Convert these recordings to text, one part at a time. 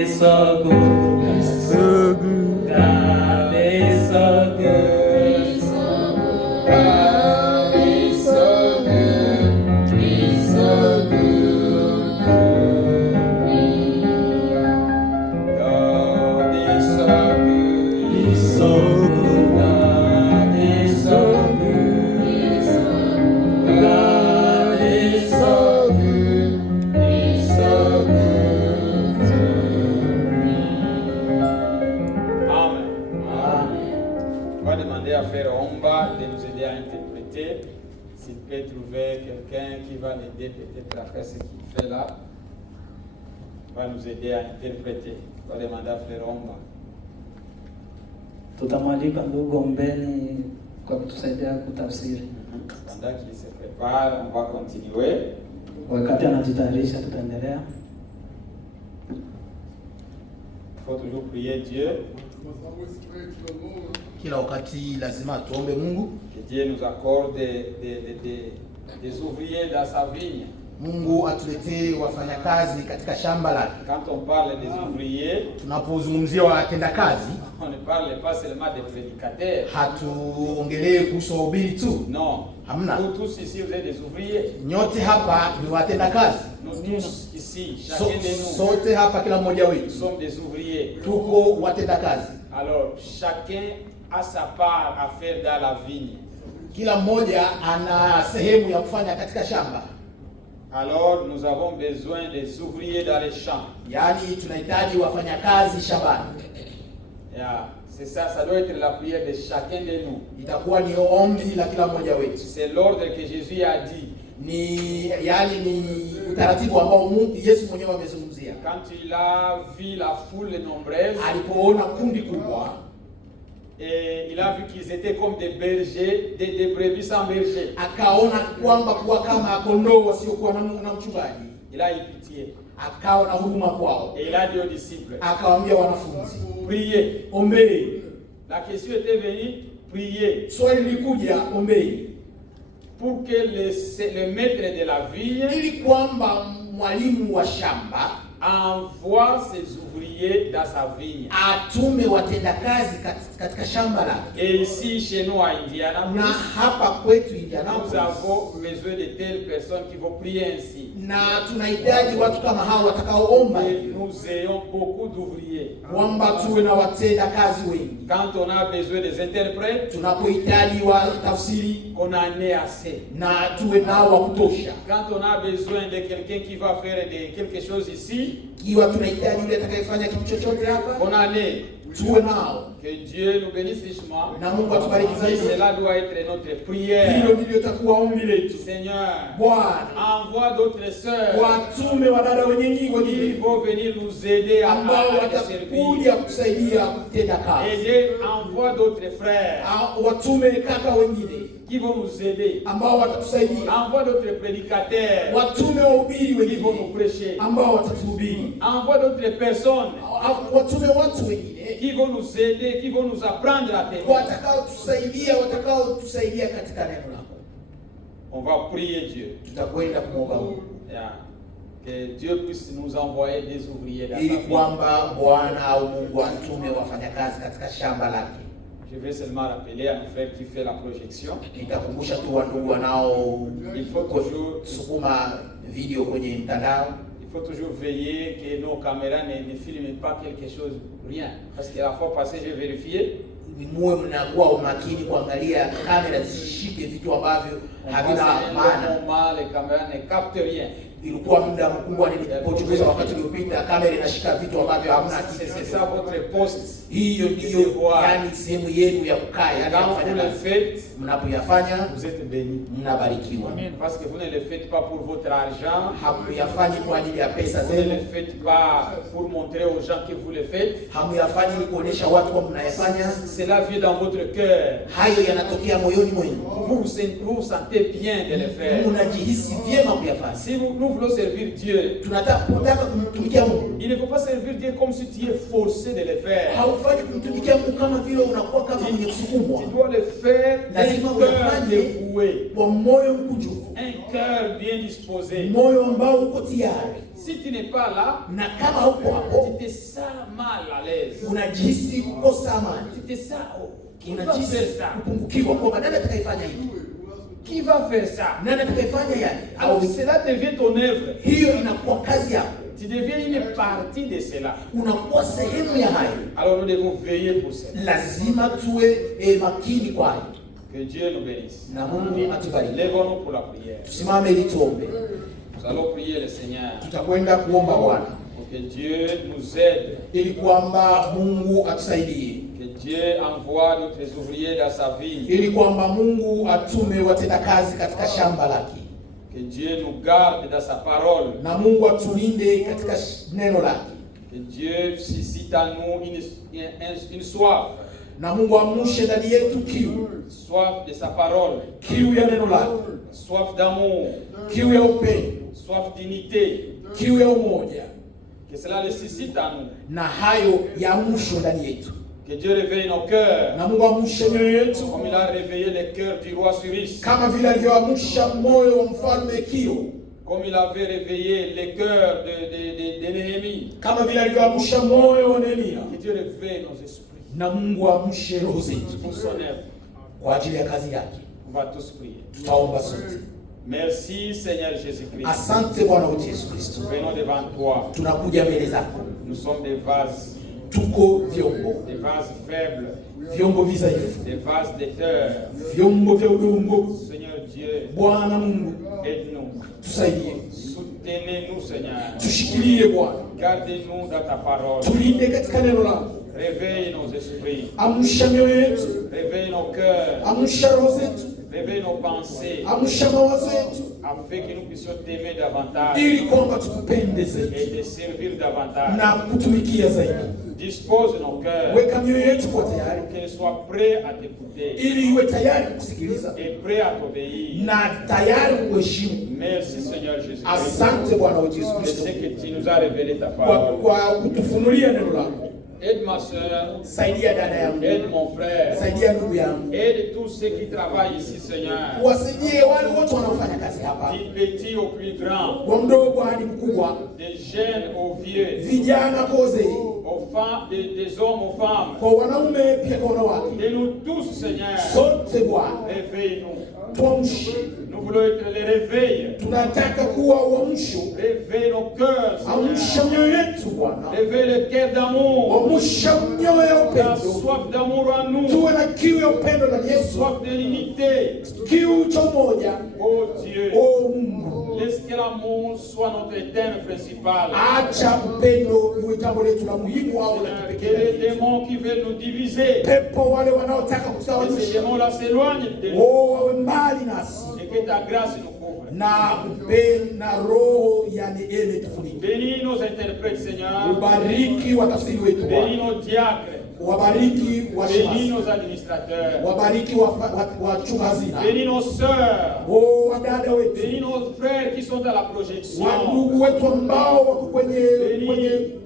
It's so good, so good. God is so good, so good. God is so good, He's so good to me. God is so good, He's so good. God is so good, He's so good. God is so good, He's so good. On va demander à Frère Omba de nous aider à interpréter. S'il peut trouver quelqu'un qui va l'aider peut-être à faire ce qu'il fait là, va nous aider à interpréter. On va demander à Frère Omba. Tutamwalika ndugu ombeni kwa kutusaidia kutafsiri. Pendant qu'il se prépare, on va continuer. Wakati anajitayarisha tutaendelea. Il faut toujours prier Dieu. Kila wakati lazima tuombe Mungu. Que Dieu nous accorde des ouvriers dans sa vigne. Mungu atuletee wafanyakazi katika shamba lake. Quand on parle des ouvriers, tunapozungumzia watendakazi, on ne parle pas seulement des prédicateurs. Hatuongelee kuhusu wahubiri tu. Non. Hamna. Vous tous ici vous êtes des ouvriers. Nyote hapa ni watendakazi. Nous tous ici, chacun de nous. Sote hapa kila mmoja wetu. Nous sommes des ouvriers. Tuko watendakazi. Alors, chacun a sa part à faire dans la vigne. Kila mmoja ana sehemu ya kufanya katika shamba. Alors, nous avons besoin des ouvriers dans les champs. Yaani tunahitaji wafanyakazi shambani. Yeah. C'est ça, ça doit être la prière de chacun de nous. Itakuwa ni ombi la kila mmoja wetu. C'est l'ordre que Jésus a dit. Ni utaratibu ambao Yesu mwenyewe amezungumzia. Quand il a vu la foule nombreuse, alipoona kundi kubwa, et il a vu qu'ils étaient comme des bergers, des brebis sans berger. Akaona kwamba kuwa kama kondoo wasiokuwa na mchungaji. Il a eu pitié. Akawa na huruma kwao. Et il a dit aux disciples, akawaambia wanafunzi, priez. Ombeni. La question était venue, priez. Swali lilikuja, ombeni. Pour que le maître de la vigne, ili kwamba mwalimu wa shamba envoie ses ouvriers dans sa vigne. Atume watendakazi katika shamba lake. Et ici chez nous à Indiana, na hapa kwetu Indiana, nous avons besoin de telles personnes qui vont prier ainsi. Na tunahitaji watu kama hao watakaoomba. Nous ayons beaucoup d'ouvriers. Kwamba tuwe na watendakazi wengi. Quand on a besoin des interprètes, tunapohitaji wa tafsiri, on en est assez. Na tuwe nao wa kutosha. Quand on a besoin de quelqu'un qui va faire quelque chose ici, kiwa tunahitaji yule atakayefanya kitu chochote hapa, on en est. Tuwe nao. Que Dieu nous bénisse richement. Na Mungu atubariki zaidi. Cela doit être notre prière. Hilo ndilo takuwa ombi letu. Seigneur, Bwana, envoie d'autres sœurs. Watume wadada wengi Ils vont venir nous aider à servir. Kusaidia kutenda kazi. Aider, envoie d'autres frères. Watume kaka wengine qui vont nous aider. Ambao watatusaidia. Envoie d'autres prédicateurs. Watume wahubiri qui vont nous prêcher. Ambao watatuhubiri. Envoie d'autres personnes. Watume watu wengine qui vont nous aider, qui vont nous apprendre à témoigner. Watakaotusaidia katika neno lako. On va prier Dieu. Tutakwenda kumwomba Mungu. Que Dieu puisse nous envoyer des ouvriers dans sa ili vie. kwamba Bwana au Mungu atume wafanyakazi katika shamba lake. Je vais seulement rappeler à nos frères qui fait la projection. Nitakumbusha tu wandugu wanao il faut toujours sukuma video kwenye mtandao. Il faut toujours veiller que nos caméras ne filment pas quelque chose, rien. Parce que la fois passée, j'ai vérifié. Muwe mnakuwa umakini kuangalia kamera zisishike vitu ambavyo havina maana. Les caméras ne captent rien. Ilikuwa muda mkubwa nilipochunguza wakati uliopita, kamera inashika vitu ambavyo hamna kitu. C'est ça votre poste. Hiyo ndiyo yani sehemu yenu ya kukaa, yani kufanya kazi. Mnapoyafanya vous êtes bénis. Mnabarikiwa. Parce que vous ne le faites pas pour votre argent. Hamuyafanyi kwa ajili ya pesa zenu. Vous ne zenu. le faites pas pour montrer aux gens que vous le faites. Hamuyafanyi ili kuonesha watu kwamba mnayafanya. Cela vient dans votre cœur. Hayo yanatokea moyoni mwenu. Vous vous sentez bien de le faire. Unajihisi vyema kuyafanya. Si nous voulons servir Dieu, tunataka kumtumikia Mungu. Il ne faut pas servir Dieu comme si tu es forcé de le faire. Haufanyi kumtumikia Mungu kama vile unakuwa kama mwenye kusukumwa. Tu dois le faire lazima ufanye dévoué, kwa moyo mkunjufu, un cœur bien disposé. Moyo ambao uko tayari. Si tu n'es pas là, na kama uko hapo, tu te unajihisi kukosa amani, C'était ça. Oh. Qui va unajihisi faire ça? kupungukiwa, kwamba nani atakayefanya hivi, Qui va faire ça? nani atakayefanya yale. Alors cela devient ton œuvre. Hiyo inakuwa kazi yako, Tu deviens une partie de cela. unakuwa sehemu ya hayo. Alors nous devons veiller pour cela. Lazima tuwe makini kwa hayo. Que Dieu nous bénisse. Na Mungu atubariki. Lèvons-nous pour la prière. Tusimame ili tuombe. Nous allons prier le Seigneur Tutakwenda kuomba Bwana pour que Dieu nous aide, ili kwamba Mungu atusaidie, que Dieu envoie d'autres ouvriers dans sa vie, ili kwamba Mungu atume watendakazi katika shamba lake, que Dieu nous garde dans sa parole, na Mungu atulinde katika neno lake, que Dieu suscite en nous une soif, na Mungu amshe ndani yetu soif de sa parole, kiu ya neno lake, soif d'amour, kiu ya upendo, soif d'unité, kiu ya umoja, que cela le suscite en nous, na hayo yaamshwe ndani yetu, que Dieu réveille nos cœurs, na Mungu amshe mioyo yetu comme il a réveillé le cœur du roi Cyrus, kama vile alivyoamsha moyo wa mfalme Kio, comme il avait réveillé le cœur de Néhémie. kama vile alivyoamsha moyo wa Nehemia, Que Dieu réveille nos esprits na Mungu amshe roho zetu pour son œuvre. kwa ajili ya kazi yake. On va tous prier. Tutaomba sote. Merci Seigneur Jésus-Christ. Asante Bwana wetu Yesu Kristo, Nous venons devant toi. tunakuja mbele zako, Nous sommes des vases tuko vyombo, faibles, vyombo vidhaifu, des vases de terre. vyombo vya udongo. Seigneur Dieu, Bwana Mungu, aide-nous. tusaidie, Soutenez-nous Seigneur. tushikilie Bwana, Gardez-nous dans ta parole. tulinde katika neno lako, Réveille nos esprits. amsha mioyo yetu, Réveille nos cœurs. amsha roho zetu, Réveille nos pensées. amsha mawazo yetu, Afin que nous puissions t'aimer davantage ili kwamba tukupende zaidi et te servir davantage. na kutumikia zaidi. Dispose nos cœurs Weka mioyo yetu kwa tayari, pour qu'elle soit prête à t'écouter ili iwe tayari kusikiliza et prêt à t'obéir. na tayari kuheshimu. Merci Seigneur Jésus-Christ. Asante Bwana wetu Yesu Je Kristo sais que tu nous as révélé ta kwa parole. kutufunulia neno lako. Aide ma soeur, Saidia dada yangu, aide mon frère, saidia ndugu yangu, aide tous ceux qui travaillent ici Seigneur. wasaidie wale wote wanaofanya kazi hapa, Du petit au plus grand, wa mdogo hadi mkubwa, des jeunes aux vieux, vijana kwa wazee, aux femmes, des hommes aux femmes. kwa wanaume pia kwa wanawake, Et nous tous Seigneur, sote Bwana réveille-nous. tuamshe. Nous voulons être les réveils. Tunataka kuwa uamsho, Réveille nos cœurs amsha Seigneur. mioyo yetu Bwana, Réveille le cœur d'amour. amsha mioyo ya La upendo, soif d'amour en nous. tuwe na kiu ya upendo ndani yetu, Soif de l'unité. kiu cha umoja. Oh Dieu, O Mungu, laisse que l'amour soit notre thème principal. acha upendo iwe jambo letu la muhimu au la Que kipekee. les démons qui veulent nous diviser, Pepo wale wanaotaka que ces kutawanyisha, démons-là s'éloignent de nous. wawe mbali nasi, Et que ta grâce nous couvre. na upendo na roho ya neema tufunike. Bénis nos interprètes, Seigneur. Ubariki watafsiri wetu Bénis Bwana, nos diacres. wabariki Bénis washemasi, nos administrateurs. wabariki wachunga hazina, Bénis nos sœurs. o wadada wetu, Bénis nos frères qui sont à la projection. wandugu wetu ambao wako kwenye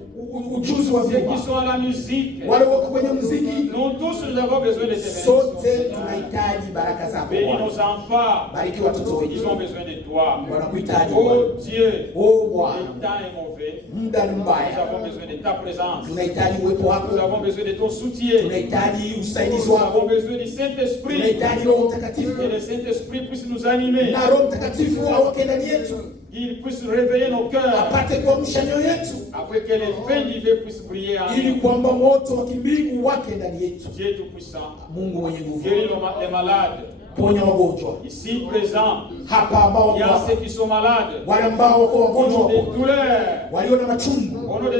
ujuzi wa Ceux qui vyuma, sont à la musique. wale wako kwenye muziki, Nous tous, nous avons besoin de tes bénédictions. sote tunahitaji baraka zako Bénis Bwana. nos enfants. Bariki watoto Ils wetu, ont besoin de toi. wanakuhitaji Bwana. Oh Dieu, O le Bwana, temps est mauvais. muda ni Nous mbaya, avons besoin de ta présence. tunahitaji uwepo Nous wako, avons besoin de ton soutien. tunahitaji usaidizi Nous avons wako, besoin du Saint-Esprit. tunahitaji Roho Mtakatifu, Que le Saint-Esprit puisse nous animer. na Roho Mtakatifu awake ndani yetu, Qu'il puisse réveiller nos cœurs. apate kuamsha mioyo yetu, Afin que les fins divins puissent briller en ili nous. kwamba moto wa kimbingu wake ndani yetu. Dieu Tout-Puissant. Mungu mwenye nguvu, Guéris les malades. ponya wagonjwa Ici présents. hapa, ambao Il y a wako ceux qui sont malades. wale ambao wako Au wagonjwa nom des wako, douleurs. walio na machungu, Au nom de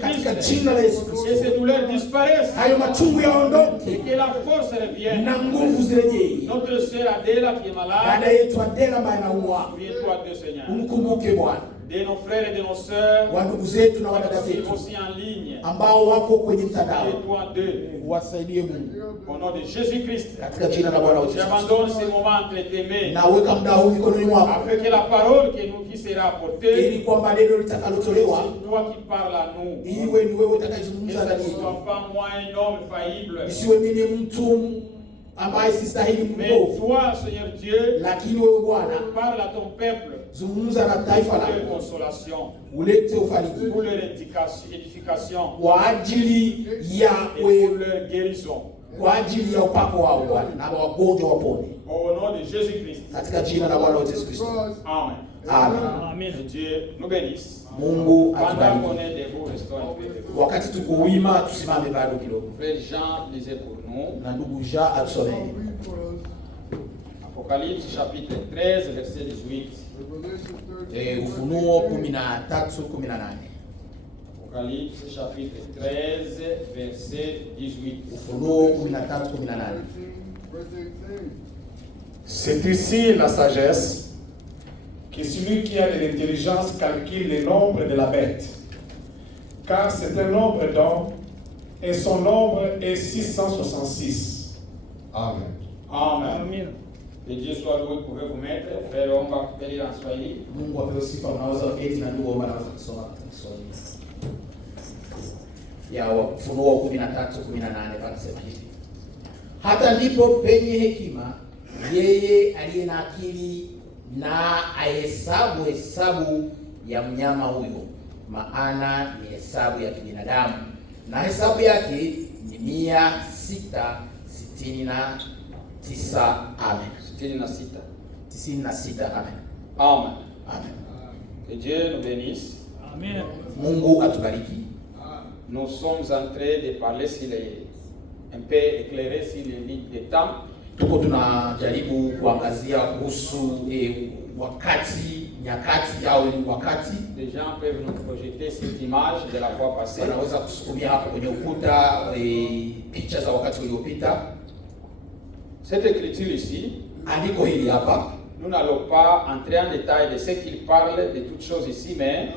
katika Jésus-Christ. jina la Yesu Que Kristo, ces douleurs disparaissent. hayo machungu Et yaondoke que la force revienne. na nguvu zirejee. Notre sœur Adela qui est Dada malade. yetu Adela ambaye anaumwa, Souviens-toi de Seigneur. umkumbuke Bwana, De nos frères et de nos sœurs. wa ndugu zetu na wadada Qui zetu sont aussi en ligne. ambao wako kwenye mtandao, Souviens-toi d'eux. wasaidie Mungu Au nom de Jésus-Christ. katika jina la Bwana wetu. J'abandonne ces moments entre tes mains. Naweka muda huu mikononi mwako, Afin que la parole qui sera apportée, ili kwamba neno litakalotolewa c'est toi qui parles à nous. iwe ni wewe Que utakayezungumza ce ndani ne yetu, soit pas moi un homme faillible. isiwe mimi mtu ambaye sistahili Mais mbovu, toi, Seigneur Dieu, lakini wewe Bwana parle à ton peuple. zungumza na taifa pour leur lako, consolation, ulete ufariji pour leur édification kwa ajili ya et pour leur guérison. kwa ajili ya upako wao Bwana, na wagonjwa wapone Au nom de Jésus-Christ. katika jina la Bwana wetu Yesu Kristo. Amen. Amen. Amen. Dieu nous bénisse. Mungu Pendant atubariki. qu'on est debout, restons un peu debout. Wakati tuko wima, tusimame bado kidogo, Frère Jean lisait pour nous na ndugu Jean atusomee Apocalypse chapitre 13 verset 18. Ufunuo 13:18. Apocalypse chapitre 13 verset 18. Ufunuo 13:18. C'est ici la sagesse, que celui qui a de l'intelligence calcule le nombre de la bête, car c'est un nombre d'hommes, et son nombre est 666. Amen. Amen. Que Dieu soit loué, vous pouvez vous mettre. Frère, on va lire en Swahili. Mungu apewe sifa. Unaweza keti na ndugu Omar anaweza kusoma katika Kiswahili. Ya Ufunuo 13:18 panasema hivi: hata ndipo penye hekima yeye aliye na akili na hesabu ya mnyama huyo, maana ni hesabu ya kibinadamu, na hesabu yake ni 669. Amen. 96. Amen. Amen. Amen. Que Dieu nous bénisse. Amen. Mungu atubariki. Nous sommes en train de parler sur un peu éclairer sur les lignes de temps. Tuko tunajaribu kuangazia kuhusu wakati, nyakati au wakati. Les gens peuvent nous projeter cette image de la fois passée. Wanaweza kusukumia hapo kwenye ukuta picha za wakati uliopita. Cette écriture ici, Andiko hili hapa, nous n'allons pas entrer en détail de ce qu'il parle de toutes choses ici, mais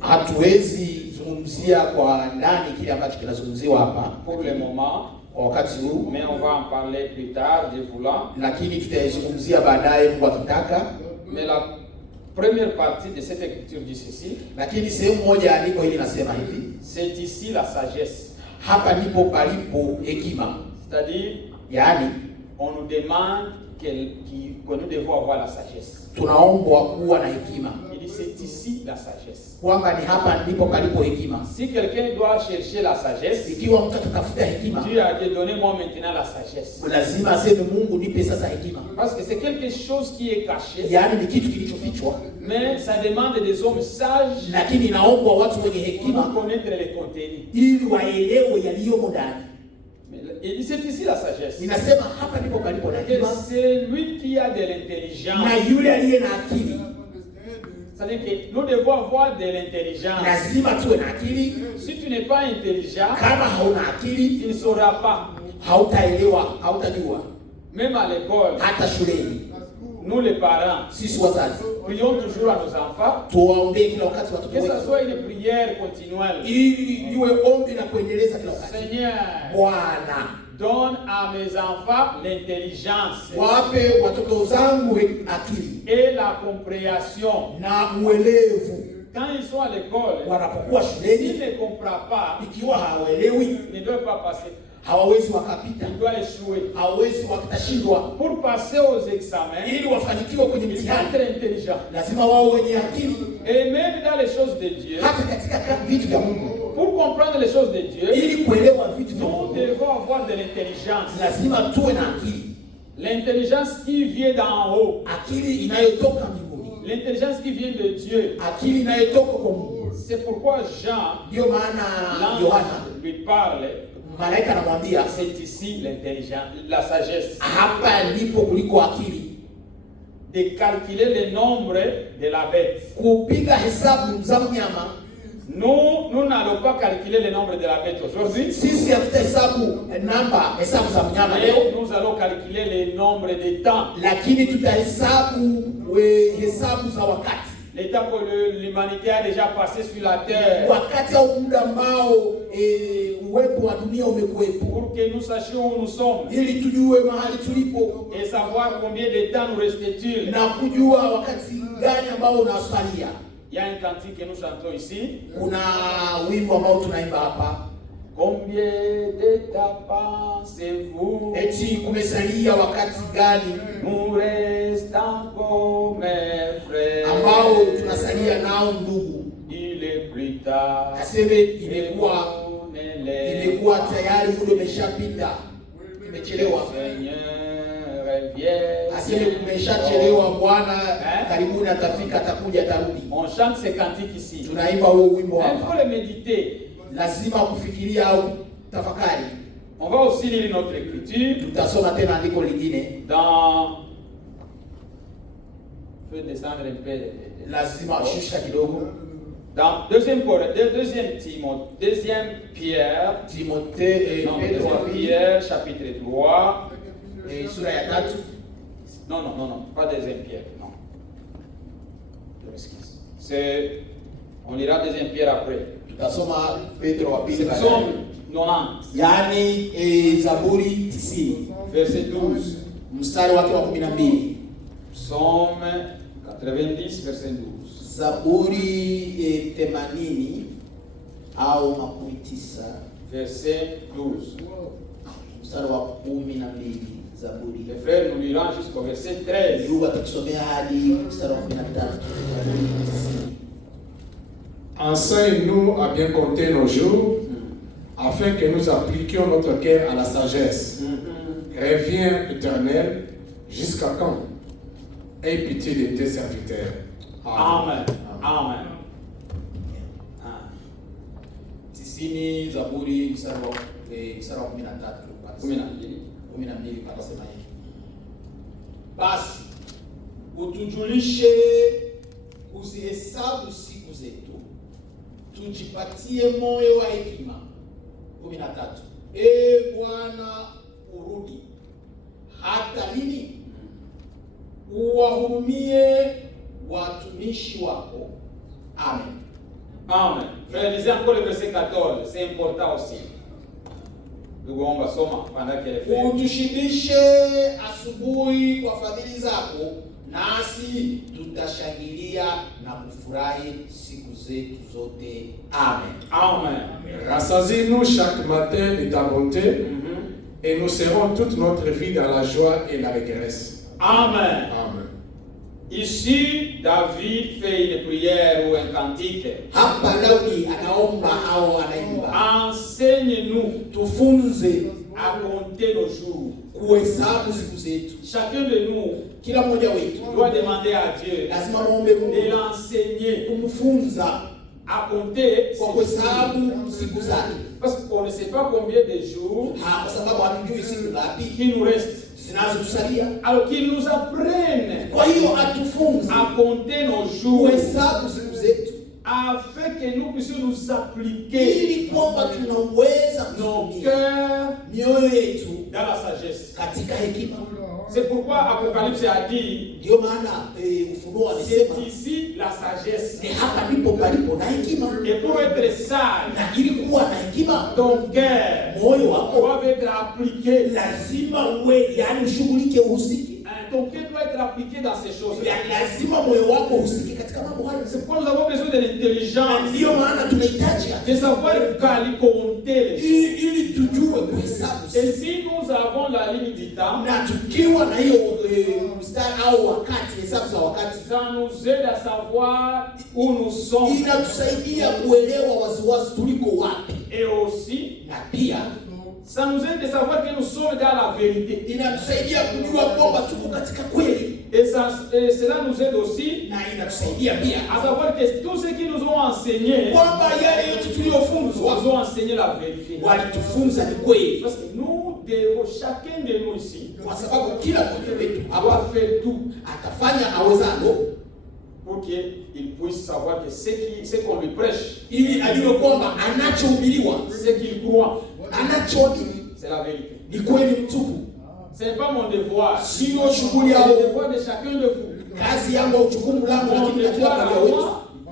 hatuwezi zungumzia kwa ndani kile ambacho kinazungumziwa hapa pour le moment, kwa wakati huu, mais on va en parler plus tard, Dieu voulant. lakini tutaizungumzia baadaye Mungu akitaka. Mais la première partie de cette écriture dit ceci: Lakini sehemu moja ya andiko hili nasema hivi: c'est ici la sagesse. hapa ndipo palipo hekima, C'est-à-dire, yaani on nous demande que nous devons avoir la sagesse. tunaombwa kuwa na hekima, Il dit c'est ici la sagesse. kwamba ni hapa ndipo palipo hekima. Si quelqu'un doit chercher la sagesse, Ikiwa mtu atatafuta hekima, Dieu a dit donnez-moi maintenant la sagesse. lazima aseme Mungu nipe sasa hekima, Parce que c'est quelque chose qui est caché, yaani ni kitu kilichofichwa, mais ça demande des hommes sages lakini inaombwa watu wenye pour hekima connaître les contenus. ili waelewe yaliyomo ndani. Il dit c'est ici la sagesse. Ninasema hapa ndipo palipo na Et hekima, c'est lui qui a de l'intelligence. na yule aliye na akili. C'est-à-dire que nous devons avoir de l'intelligence. Lazima tuwe na akili. Si tu n'es pas intelligent, Kama hauna akili, tu ne sauras pas. hautaelewa, hautajua. Même à l'école, Hata shuleni, nous les parents, sisi wazazi prions toujours à nos enfants, tuwaombee kila wakati watoto que ce wetu, soit une prière continuelle. ili iwe ombi na kuendeleza kila wakati. Seigneur, Bwana, donne à mes enfants l'intelligence wape watoto zangu akili et la compréhension. na uelevu Quand ils sont à l'école, wanapokuwa s'ils shuleni. ne comprennent pas, Ikiwa hawaelewi, ils ne doivent pas passer. hawawezi wakapita, Ils doivent échouer. hawawezi watashindwa. Pour passer aux examens, Ili wafanikiwe kwenye il faut mtihani, être intelligent. lazima wao wenye akili, Et même dans les choses de Dieu, hata katika vitu vya Mungu. pour comprendre les choses de Dieu, Ili kuelewa vitu vya nous Mungu, devons avoir de l'intelligence. lazima tuwe na akili, L'intelligence qui vient d'en haut. akili inayotoka mbinguni, L'intelligence qui vient de Dieu. akili inayotoka kwa Mungu. C'est pourquoi Jean, Ndio maana Yohana l'ange, lui parle. malaika anamwambia C'est ici l'intelligence, la sagesse. hapa ndipo kuliko akili, De calculer le nombre de la bête. kupiga hesabu za mnyama. Nous n'allons pas calculer le nombre de la bête aujourd'hui. Sisi hatutahesabu hesabu za mnyama leo, Mais nous allons calculer le nombre de temps. lakini tutahesabu hesabu za wakati, Le temps que l'humanité a déjà passé sur la terre. wakati au muda ambao uwepo wa dunia umekuwepo, Pour que nous sachions où nous sommes. ili tujue mahali tulipo Et savoir combien de temps nous reste-t-il. na kujua wakati gani ambao unasalia. Il y a un cantique que nous chantons ici. Kuna wimbo ambao tunaimba hapa, Combien de temps pensez-vous eti kumesalia wakati gani nous reste encore mes frères? pamoja nao ndugu. Il est plus tard. Aseme imekuwa tayari, muda umeshapita, imechelewa. Seigneur revient. Aseme kumeshachelewa, Bwana karibuni atafika, atakuja, atarudi. On chante ces cantiques ici. Tunaimba huo wimbo Il hapa. faut le méditer. Lazima kufikiria au tafakari. On va aussi lire notre écriture Tutasoma tena andiko lingine. dans. Faut descendre un peu. Lazima shusha kidogo. Dans 2e Pierre, Timothée, non, Petro 2e wa pili, Pierre, chapitre 3. sura ya 3. Non, pas 2e Pierre, non. Je m'excuse. On lira 2e Pierre après. Tutasoma Petro wa pili C'est baadaye. Psaume 90, Yaani Zaburi 90 verset 12. mstari wake wa 12. Psaume 90, verset 12. Zaburi 80 au 9 Verset 12. mstari wa 12. Zaburi. Les frères nous lirons jusqu'au verset 13. Ndugu atakusomea hadi mstari wa 13. Enseigne-nous à bien compter nos jours, afin que nous appliquions notre cœur à la sagesse. Reviens, Éternel, jusqu'à quand? Aie pitié de tes serviteurs. Amen. Amen. Tisini Zaburi mstari wa 13. 12 panasema hivi. Basi utujulishe kuzihesabu siku zetu, tujipatie moyo wa hekima. 13. Bwana, urudi hata lini? Uwahurumie watumishi wako. Amen. Amen. Frère, lisez encore le verset 14. C'est important aussi. Ndugu wangu asoma pendant que les frères. Utushibishe asubuhi kwa fadhili zako, nasi tutashangilia na kufurahi siku zetu zote. Amen. Amen. Rassasie-nous chaque matin de ta bonté, et nous serons toute notre vie dans la joie et l'allégresse. Amen. Amen. Ici, David fait une prière ou un cantique. Hapa Daudi anaomba au anaimba. Enseigne-nous Tufunze à compter nos jours. kuhesabu siku zetu. Chacun de nous Kila mmoja wetu doit demander à Dieu lazima muombe de Mungu l'enseigner kumfunza à compter kwa ses jours. kuhesabu siku zake. Parce qu'on ne sait pas combien de jours Kwa sababu hatujui siku ngapi qui nous restent. zinazotusalia. Alors qu'ils nous apprennent Kwa hiyo atufunze à compter nos jours kuhesabu siku zetu afin que nous puissions nous appliquer ili kwamba tunaweza nos kutumia cœurs mioyo yetu dans la sagesse. katika hekima. C'est pourquoi Apocalypse a dit, Ndio maana Ufunuo c'est alisema ici la sagesse. ni hapa ndipo palipo na hekima, Et pour être sage, na ili kuwa na hekima ton cœur moyo wako doit être appliqué. lazima uwe, yani ushughulike, uhusike. Ton cœur doit être appliqué dans ces choses. Lazima moyo wako uhusike katika mambo hayo. C'est pourquoi nous avons besoin de l'intelligence, Ndio maana tunahitaji de savoir compter les choses. ili tujue kuhesabu. Et si nous avons la ligne du temps, Na tukiwa na hiyo mstari au wakati, hesabu za wakati, ça nous aide à savoir où nous sommes. inatusaidia kuelewa waziwazi tuliko wapi, Et aussi, na pia ça nous aide de savoir que nous sommes dans la vérité. inatusaidia kujua kwamba tuko katika kweli, Et cela nous aide aussi na inatusaidia pia à savoir que tous ceux qui nous ont enseigné, kwamba yale yote tuliyofunzwa nous ont enseigné la vérité. walitufunza ni kweli, Parce que nous devons, chacun de nous ici, kwa sababu kila mmoja wetu hapa doit faire tout atafanya awezalo pour qu'il puisse savoir que ce qu'on lui prêche, ili ajue kwamba anachohubiriwa, ce qu'il croit, anachoamini c'est la vérité. ni kweli mtupu. Ce n'est pas mon devoir, c'est Sio shughuli yao, le devoir de chacun de vous. kazi yangu au jukumu langu, lakini katika mmoja wetu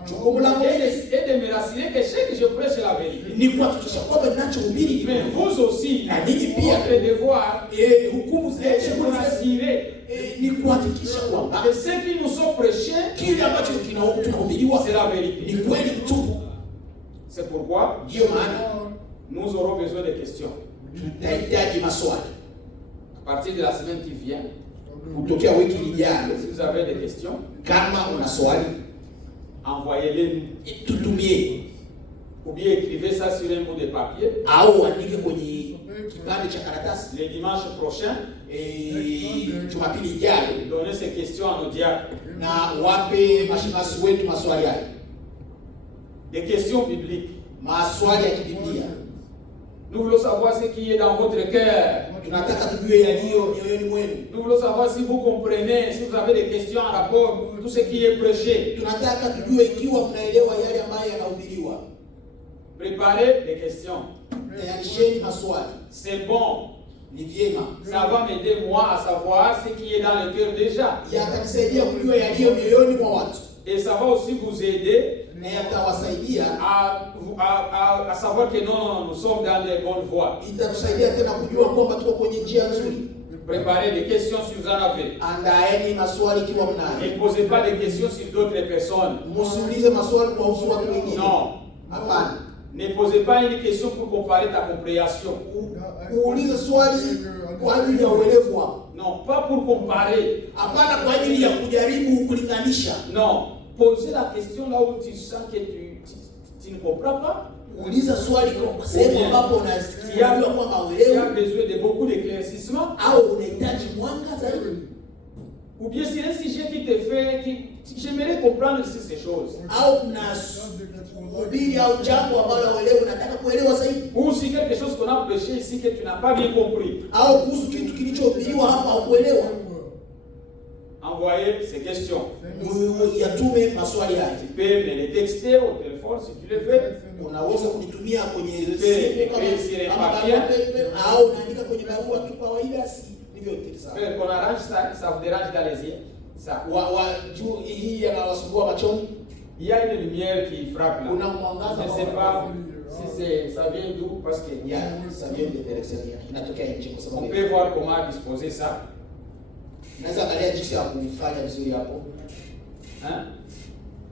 jukumu langu Et de me rassurer que ce que je prêche c'est la vérité. ni kuhakikisha kwamba ninachohubiri ni Mais kweli. vous aussi, Na ninyi pia votre devoir hukumu est zetu de vous rassurer ni kuhakikisha kwamba que ce qui nous sont prêchés, kile ambacho tunahubiriwa c'est la vérité. ni kweli mtupu. C'est pourquoi Ndio maana nous aurons besoin de questions. tutahitaji maswali À partir de la semaine qui vient, kutokea wiki ijayo. si vous avez des questions, Kama una swali envoyez-les tutumie, ou bien écrivez ça sur un bout de papier. au andike kwenye kipande cha karatasi. Le dimanche prochain, Jumapili ijayo, donnez ces questions à nos diacres. na wape mashemasi wetu maswali hayo, Des questions bibliques. maswali ya kibiblia. Nous voulons savoir ce qui est dans votre cœur. Tunataka tujue yaliyo mioyoni mwenu. Nous voulons savoir si vous comprenez, si vous avez des questions en rapport, tout ce qui est prêché. Tunataka tujue ikiwa mnaelewa yale ambayo yanahubiriwa. Préparez des questions. Tayarisheni maswali. C'est bon. Ni vyema. Ça va m'aider moi à savoir ce qui est dans le cœur déjà. Yatanisaidia kujua yaliyo mioyoni mwa watu. Et ça va aussi vous aider Na yatawasaidia, à savoir que non, nous sommes dans les bonnes voies. itatusaidia tena kujua kwamba tuko kwenye njia nzuri. Préparez des questions si vous en avez. Andaeni maswali ikiwa mnayo. Ne posez pas des questions sur d'autres personnes. Msiulize maswali kwa husu watu wengine. Non. Hapana. Ne posez pas une question pour comparer ta compréhension. Uulize swali kwa ajili ya uelevu wako. Non, pas pour comparer. Hapana kwa ajili ya kujaribu kulinganisha. Non. Posez la question là où tu sens que tu ne comprends pas. Uliza swali kwa sehemu ambapo unasikia kwamba Tu as uelewi besoin de beaucoup d'éclaircissement. au unahitaji mwanga zaidi. Ou bien c'est un sujet qui te fait, j'aimerais comprendre si ces choses. Au unahubiri au jambo ambalo uelewi unataka kuelewa zaidi. Ou si quelque chose qu'on a prêché ici que tu n'as pas bien compris. Au kuhusu kitu kilichohubiriwa hapa haukuelewa. Envoyez ces questions. Yatume maswali haya. Tu peux me les texter au téléphone si tu le veux. Unaweza kunitumia kwenye Écrire simu papier. au unaandika kwenye barua tu kawaida, si ndivyo sawa. Frère, qu'on arrange ça, ça vous dérange dans les yeux. Ça. Juu hii yanawasumbua machoni. Il y a une lumière qui frappe là. Kuna mwangaza. Je ne sais pas si ça vient d'où parce que ça vient de l'extérieur. Inatokea nje kwa on sababu. peut voir comment disposer ça. Naweza angalia jinsi ya kufanya vizuri hapo. Hein?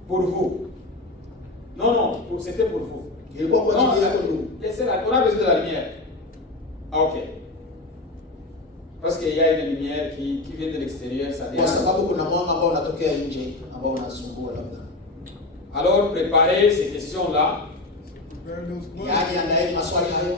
Pour vous. Non, c'était pour vous. Ilikuwa kwa Non, ajili yako ndio. on a besoin de la lumière. Ah, ok. Parce qu'il y a une lumière qui vient de l'extérieur, ça Kwa dérange. sababu kuna mwanga ambao unatokea nje ambao unasumbua labda. Alors, préparez ces questions-là. Yaani andaeni maswali hayo.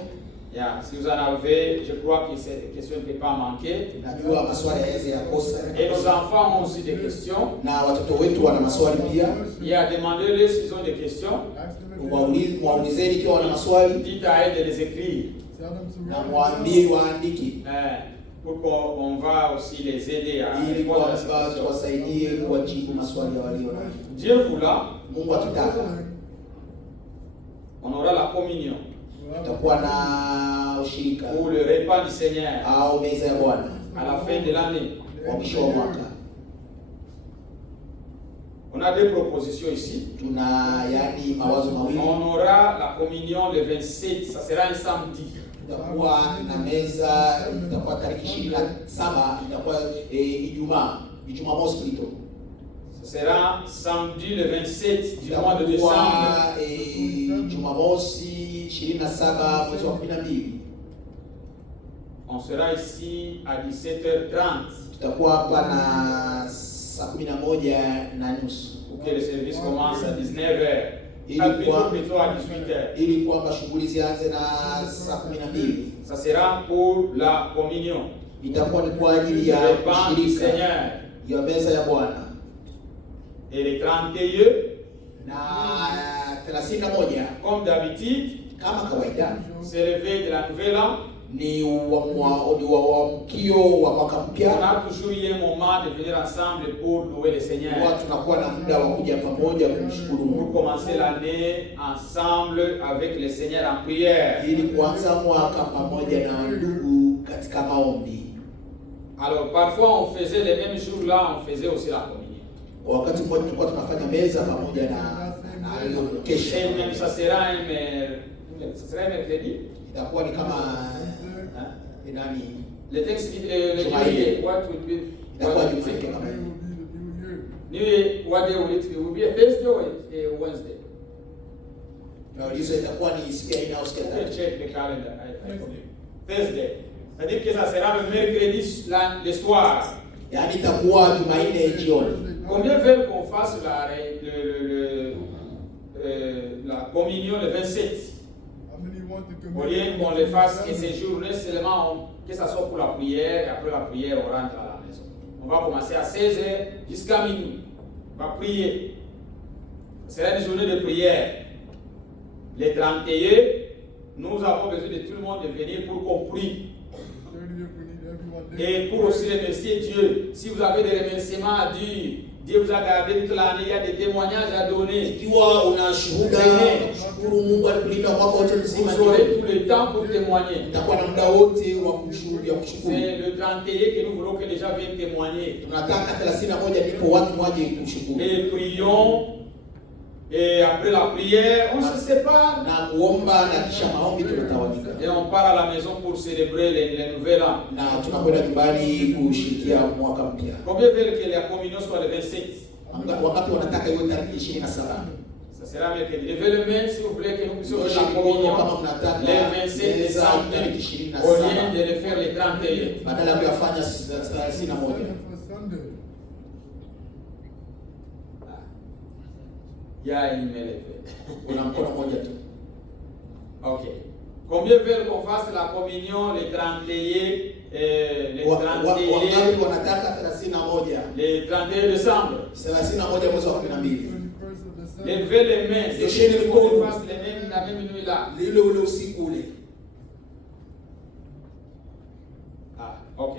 Yeah, si vous en avez, je crois que cette question ne peut pas manquer. Najua maswali hayawezi yakosa. Et nos enfants ont aussi des questions. Na watoto wetu wana maswali pia. Il y a demandé-les s'ils ont des questions. Waulizeni ikiwa wana maswali Dites à eux de les écrire. na mwambie waandike Pour qu'on va aussi les aider à ili répondre à ces kwamba questions. tuwasaidie kuwajibu maswali ya walio nayo. Dieu voulant, Mungu akitaka on aura la communion tutakuwa na ushirika ou le repas du Seigneur au meza ya Bwana à la fin de l'année. wa mwisho wa mwaka. On a deux propositions ici. Tuna yani mawazo mawili. On aura la communion le 27, ça sera un samedi. Tutakuwa na meza, itakuwa tarehe 27, itakuwa Ijumaa mosi plutôt. Ce sera samedi le 27 du mois de décembre. Jumamosi 27 mwezi wa 12. On sera ici à 17h30 Tutakuwa hapa na saa 11:30 pour que le service commence à 19h. Il Plutôt à 18h. ili kwamba shughuli zianze na saa 12. Ça sera pour la communion. Itakuwa ni kwa ajili Le ya repas du ushirika Seigneur. ya meza ya Bwana. Et le 31, Na 31 comme d'habitude, kama kawaida c'est le réveil de la nouvelle an. ni uamkio wa mwaka On mpya. a toujours eu un moment de venir ensemble pour louer le Seigneur. Huwa tunakuwa na muda wa kuja pamoja kumshukuru Pour Mungu commencer l'année ensemble avec le Seigneur en prière. ili kuanza mwaka pamoja na ndugu katika maombi. Alors parfois on faisait les mêmes jours là, on faisait aussi la communion. Wakati mmoja tulikuwa tunafanya meza pamoja na kesho. Et même ça sera un mercredi. Itakuwa ni kama nani? Le texte dit le Jumanne. what will be Itakuwa Jumanne kama hivi. what day will it be? Will be a Thursday or a Wednesday? Na hizo itakuwa ni siku ya ina au siku ya You can tatu. check the calendar. Thursday. C'est-à-dire que ça sera le mercredi le soir. Yaani itakuwa Jumanne jioni. Combien veulent qu'on fasse la communion le 27. Au lieu qu'on le fasse que ces journées seulement, que ce soit pour la prière, et après la prière, on rentre à la maison. On va commencer à 16h jusqu'à minuit. On va prier. Ce sera une journée de prière. Les 31, nous avons besoin de tout le monde de venir pour qu'on prie. Et pour aussi remercier Dieu. Si vous avez des remerciements à dire, Dieu vous a gardé toute l'année, il y a des témoignages à donner. Ikiwa unashuhuda kushukuru Mungu alikulinda mwaka wote mzima, Vous aurez tout le temps pour témoigner. utakuwa na muda wote wa kumshuhudia kushukuru. C'est le 31 que nous voulons que les gens viennent témoigner. Tunataka 31 ndipo watu waje kushukuru. Et prions. Et après la prière, on se sépare. Na kuomba na kisha maombi tunatawanyika. Et on part à la maison pour célébrer les nouvel an. Na tunakwenda nyumbani kushikia mwaka mpya. Combien veulent que la communion soit le 27? Wangapi wanataka iwe tarehe 27? Ça sera mercredi. Levez le main si vous voulez que nous puissions faire la Kama communion mnataka le 27 décembre au lieu de le faire le 31. badala ya kufanya 31. Il y a une main levée. Una mkono moja tu. Ok. Combien veulent qu'on fasse la communion le 31 Wangapi wanataka 31? le 31 décembre? 31 mwezi wa 12. Levez les mains. Les C'est chaînes de qu'on corps. fasse la même nuit là. Lile ule usiku ule. Ah, ok.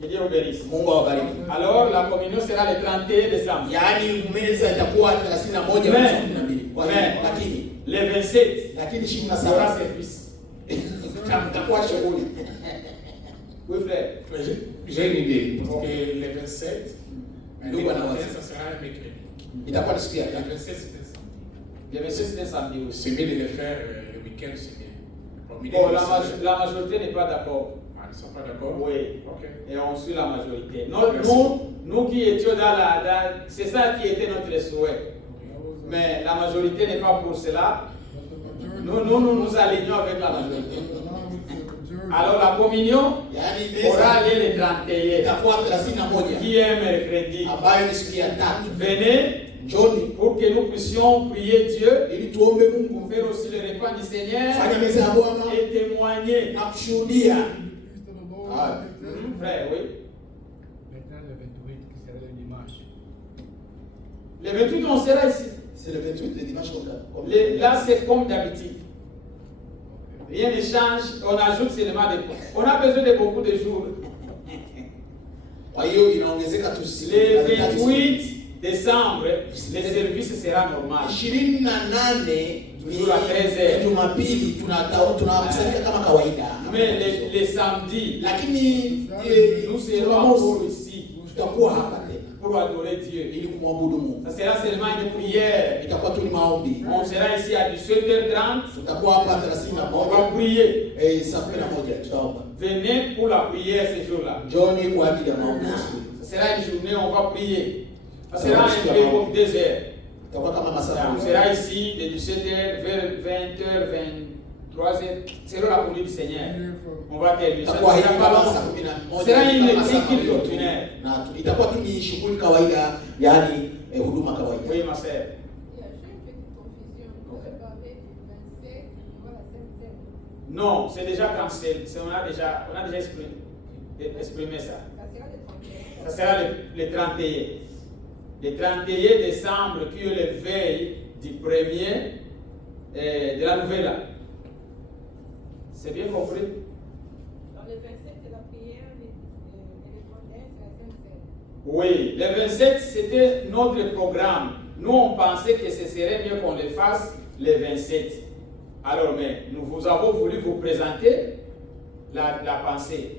Que Dieu vous bénisse. Mungu awabariki. Alors, la communion sera le 31 décembre. Yaani meza itakuwa 31 mwezi wa 12. Kwa hiyo lakini le 27, lakini il y aura 27 service. itakuwa shughuli. Oui, frère. J'ai une idée, parce que le 27, Nous, voilà, ça sera un mercredi. Itakuwa ni siku ya Le tatu. 27, c'est un samedi. Le 27, c'est un samedi aussi. C'est mieux de le faire le week-end, c'est bien. Au milieu Bon, de la semaine. majorité n'est pas d'accord. Ah, ils ne sont pas d'accord? Oui. Ok. Et on suit la majorité. Merci. Nous qui étions c'est ça qui était notre souhait. Mais la majorité n'est pas pour cela. Nous alignons avec la majorité. Alors la communion Yaani aura meza lieu le 31, itakuwa 31 qui est mercredi. ambayo ni siku ya tatu. Venez Njoni pour que nous puissions prier Dieu, ili tuombe Mungu, pour faire aussi le repas du Seigneur fanya meza ya Bwana et témoigner. na kushuhudia. Frère, oui. Maintenant, le 28 qui sera le dimanche. Le 28, on sera ici. C'est le 28 le dimanche comme Là, c'est comme d'habitude. Rien ne change, on ajoute seulement des points. On a besoin de beaucoup de jours. Kwa hiyo inaongezeka tu siku. Le 28 décembre, le service sera normal. 28 Toujours à 13h. Jumapili tunakusanyika kama kawaida. Mais les samedis, Lakini nous serons Jumamosi encore ici tutakuwa hapa tena pour adorer Dieu. ili kumwabudu Mungu. Ça sera seulement une prière. Itakuwa tu ni maombi. On sera ici à 17h30. Tutakuwa hapa On va 31 prier. saa 11 tutaomba. Venez pour la prière ce jour-là. Njoni kwa ajili ya maombi. Ce sera une journée, on va prier. Ça sera un peu comme 2 heures. Itakuwa kama masaa. On sera ici de 17h vers 20h, 23h. C'est la conduite du Seigneur. On va terminer. Ça Itakuwa hivi sera kama pas saa long. 11. Sera une kama saa équipe 11. ordinaire. Na itakuwa tu ni shughuli kawaida, yaani huduma kawaida. Oui, ma sœur. Il y a juste une petite confusion. Vous avez parlé du 27, voilà, c'est Non, c'est déjà cancellé. On a déjà exprimé ça. ça sera le 31. Ça sera le 31. Le 31 décembre, qui est le veille du premier de la nouvelle année. C'est bien compris? Dans le 27, c'est la prière, et le 31, c'est la Sainte-Seine. Oui, le 27, c'était notre programme. Nous, on pensait que ce serait mieux qu'on le fasse le 27. Alors, mais nous avons voulu vous présenter la pensée.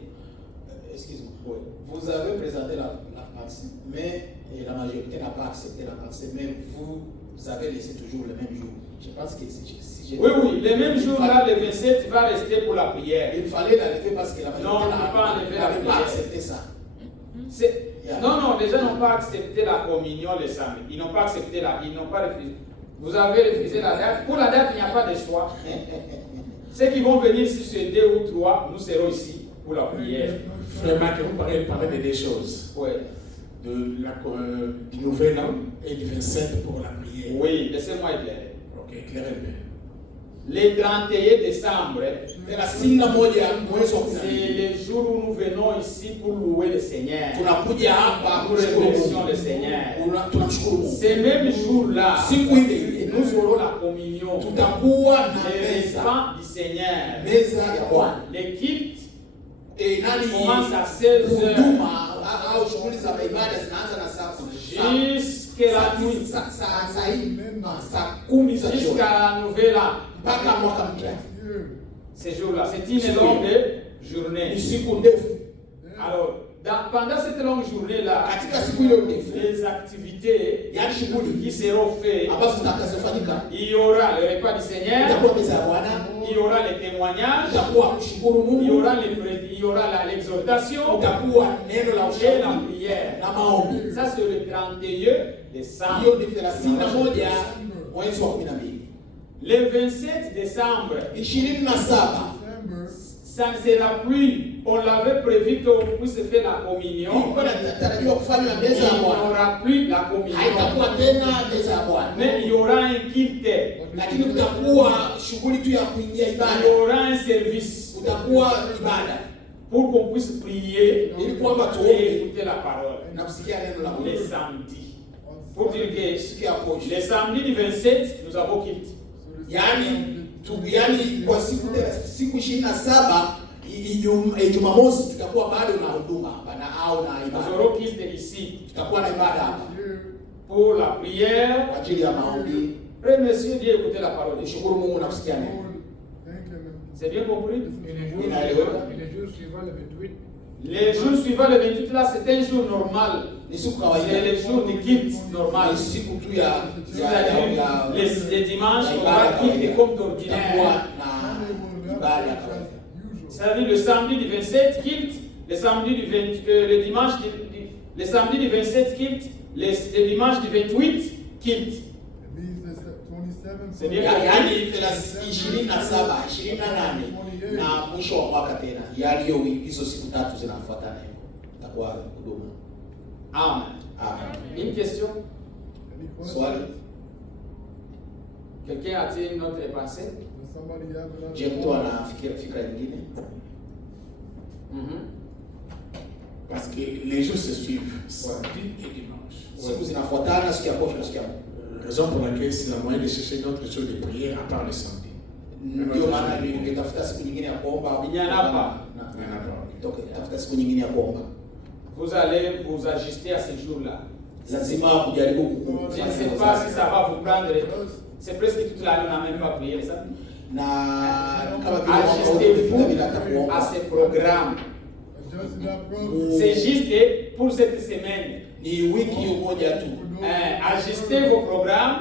Excuse-moi. Oui. Vous avez présenté la pensée, mais la majorité n'a pas accepté la pensée, mais vous avez laissé toujours le même jour. Je pense que si j'ai... Oui, le même jour là, le 27, va rester pour la prière. Il fallait la lever parce que la majorité Non, on ne peut pas enlever la n'avait pas prière. accepté ça. Non, les gens n'ont pas accepté la communion le samedi. Ils n'ont pas accepté ils n'ont pas refusé. Vous avez refusé la date. Pour la date, il n'y a pas de choix. Ceux qui vont venir, si c'est 2 ou 3, nous serons ici pour la prière. Frère Marc, vous parlez de deux choses. Oui. Du nouvel an et du 27 pour la prière. Oui, laissez-moi éclairer. Ok, éclairez le Père. Le 31 décembre, 31 mwezi wa 12. c'est le jour où nous venons ici pour louer le Seigneur. Tunakuja hapa Pour kumshukuru remercions Mungu. le Seigneur. Tunamshukuru Mungu. Ce même jour-là, Siku ile ile nous aurons la communion. tutakuwa na Le meza, repas du Seigneur. meza ya Bwana. Le culte Nani commence à 16 heures huduma au shughuli za ibada zinaanza na jusqu'à la nuit, saa 10 za jioni jusqu'à la nouvelle an. mpaka mwaka mpya. Ces jours-là, c'est une longue journée. Ni siku ndefu. Alors, pendant cette longue journée-là, Katika siku hiyo ndefu, les activités yaani shughuli qui seront faites, ambazo zitakazofanyika, il y aura le repas du Seigneur, itakuwa meza ya Bwana, il y aura les témoignages, itakuwa kushukuru il y Mungu, aura l'exhortation utakuwa neno la et la ushauri prière. na maombi. Ça, c'est le 31 décembre. Hiyo ni 31 mwezi wa 12. Le 27 décembre, 27 ça ne sera plus. On l'avait prévu qu'on puisse faire la communion. ilikuwa inatarajiwa kufanywa Il meza ya n'y Bwana, aura plus la communion. haitakuwa tena meza ya Bwana, Mais il y aura un culte. lakini kutakuwa shughuli tu ya kuingia Il y ibada, aura un service kutakuwa ibada pour qu'on puisse prier ili kwamba et tuombe écouter la parole. na kusikia neno la Les Mungu. samedis. Pour dire que Siku ya posho, les samedis du 27, nous avons culte. yani kwa siku 27 Jumamosi tutakuwa bado na huduma bana au na Nous ibada, aurons culte ici tutakuwa na ibada hapa pour la prière. kwa ajili ya maombi, Remercier Dieu et écouter la parole. kushukuru Mungu na kusikia neno. C'est bien compris? Et les jours, Inaeleweka? et les jours suivants, le 28, Les jours suivants, le 28 là, c'est un jour normal. Ni siku C'est kawaida, les jours de culte normal. ni siku tu ya C'est-à-dire les dimanches, on va culte comme tutakuwa d'ordinaire. na ibada ya kawaida. C'est-à-dire le samedi du 27 culte, le samedi du 20, le dimanche le samedi du 27 culte, le dimanche du 28 culte. C'est bien Yaani 27, 28 na mwisho wa mwaka tena, yaani hizo siku tatu zinafuatana hivyo, itakuwa huduma. Amen. Amen. Une question? Swali, Quelqu'un a-t-il une autre pensée? je mtu anafikiria fikra nyingine? Parce que les jours se suivent, samedi et dimanche. Siku zinafuatana, siku ya posho na siku ya Raison pour laquelle c'est la moyen de chercher d'autres jours de prière à part le samedi. ndio maana ningetafuta siku nyingine ya kuomba. Inyalapa. Tafuta siku nyingine ya kuomba. Vous allez vous ajuster à ce jour-là. Lazima kujaribu Je ne sais pas si ça va vous prendre. C'est presque toute l'année, on n'a même pas prié ça. na kama vile Ajustez-vous bila kuomba. à ce programme. C'est juste pour cette semaine. Ni wiki moja tu. Ajustez vos programmes,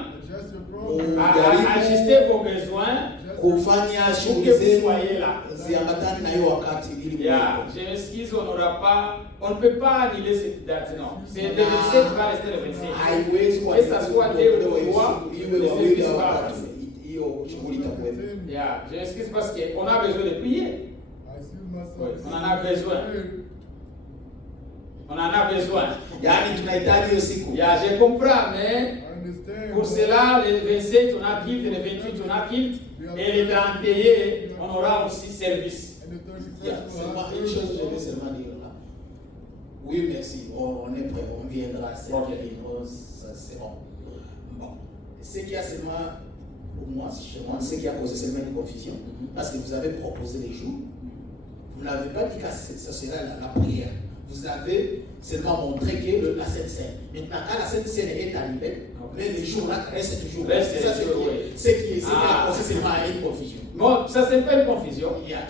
ajustez vos besoins Kufanya pour shughuli que vous zenu soyez là. ziambatane na hiyo wakati ili Yeah, je m'excuse, on ne peut pas annuler cette date, non. C'est le 27 va rester le 27. haiwezi Que ça soit deux ou trois, iwe le wawili service au va watatu, passer. hiyo shughuli itakuwepo. Yeah, je m'excuse parce qu'on a besoin de prier. Oui, on en a besoin. On en a besoin. Yaani tunahitaji hiyo siku. Yeah, je comprends, mais pour cela, le 27, on a culte, le 28, on a culte, et le 31, on aura aussi service. Yeah, seulement une chose, je vais seulement dire là. Oui, merci, on est prêt, on viendra, c'est bon. Bon, ce qui a seulement, pour moi, chez moi, ce qui a causé seulement une confusion, parce que vous avez proposé les jours, vous n'avez pas dit que ça sera la prière. Vous avez seulement montré que la Sainte Seine. Maintenant, quand la Sainte Seine est annulée, mais les jours là restent toujours. Reste C'est ça toujours, ce qui a causé seulement une confusion. Non, ça c'est pas une confusion. Yeah.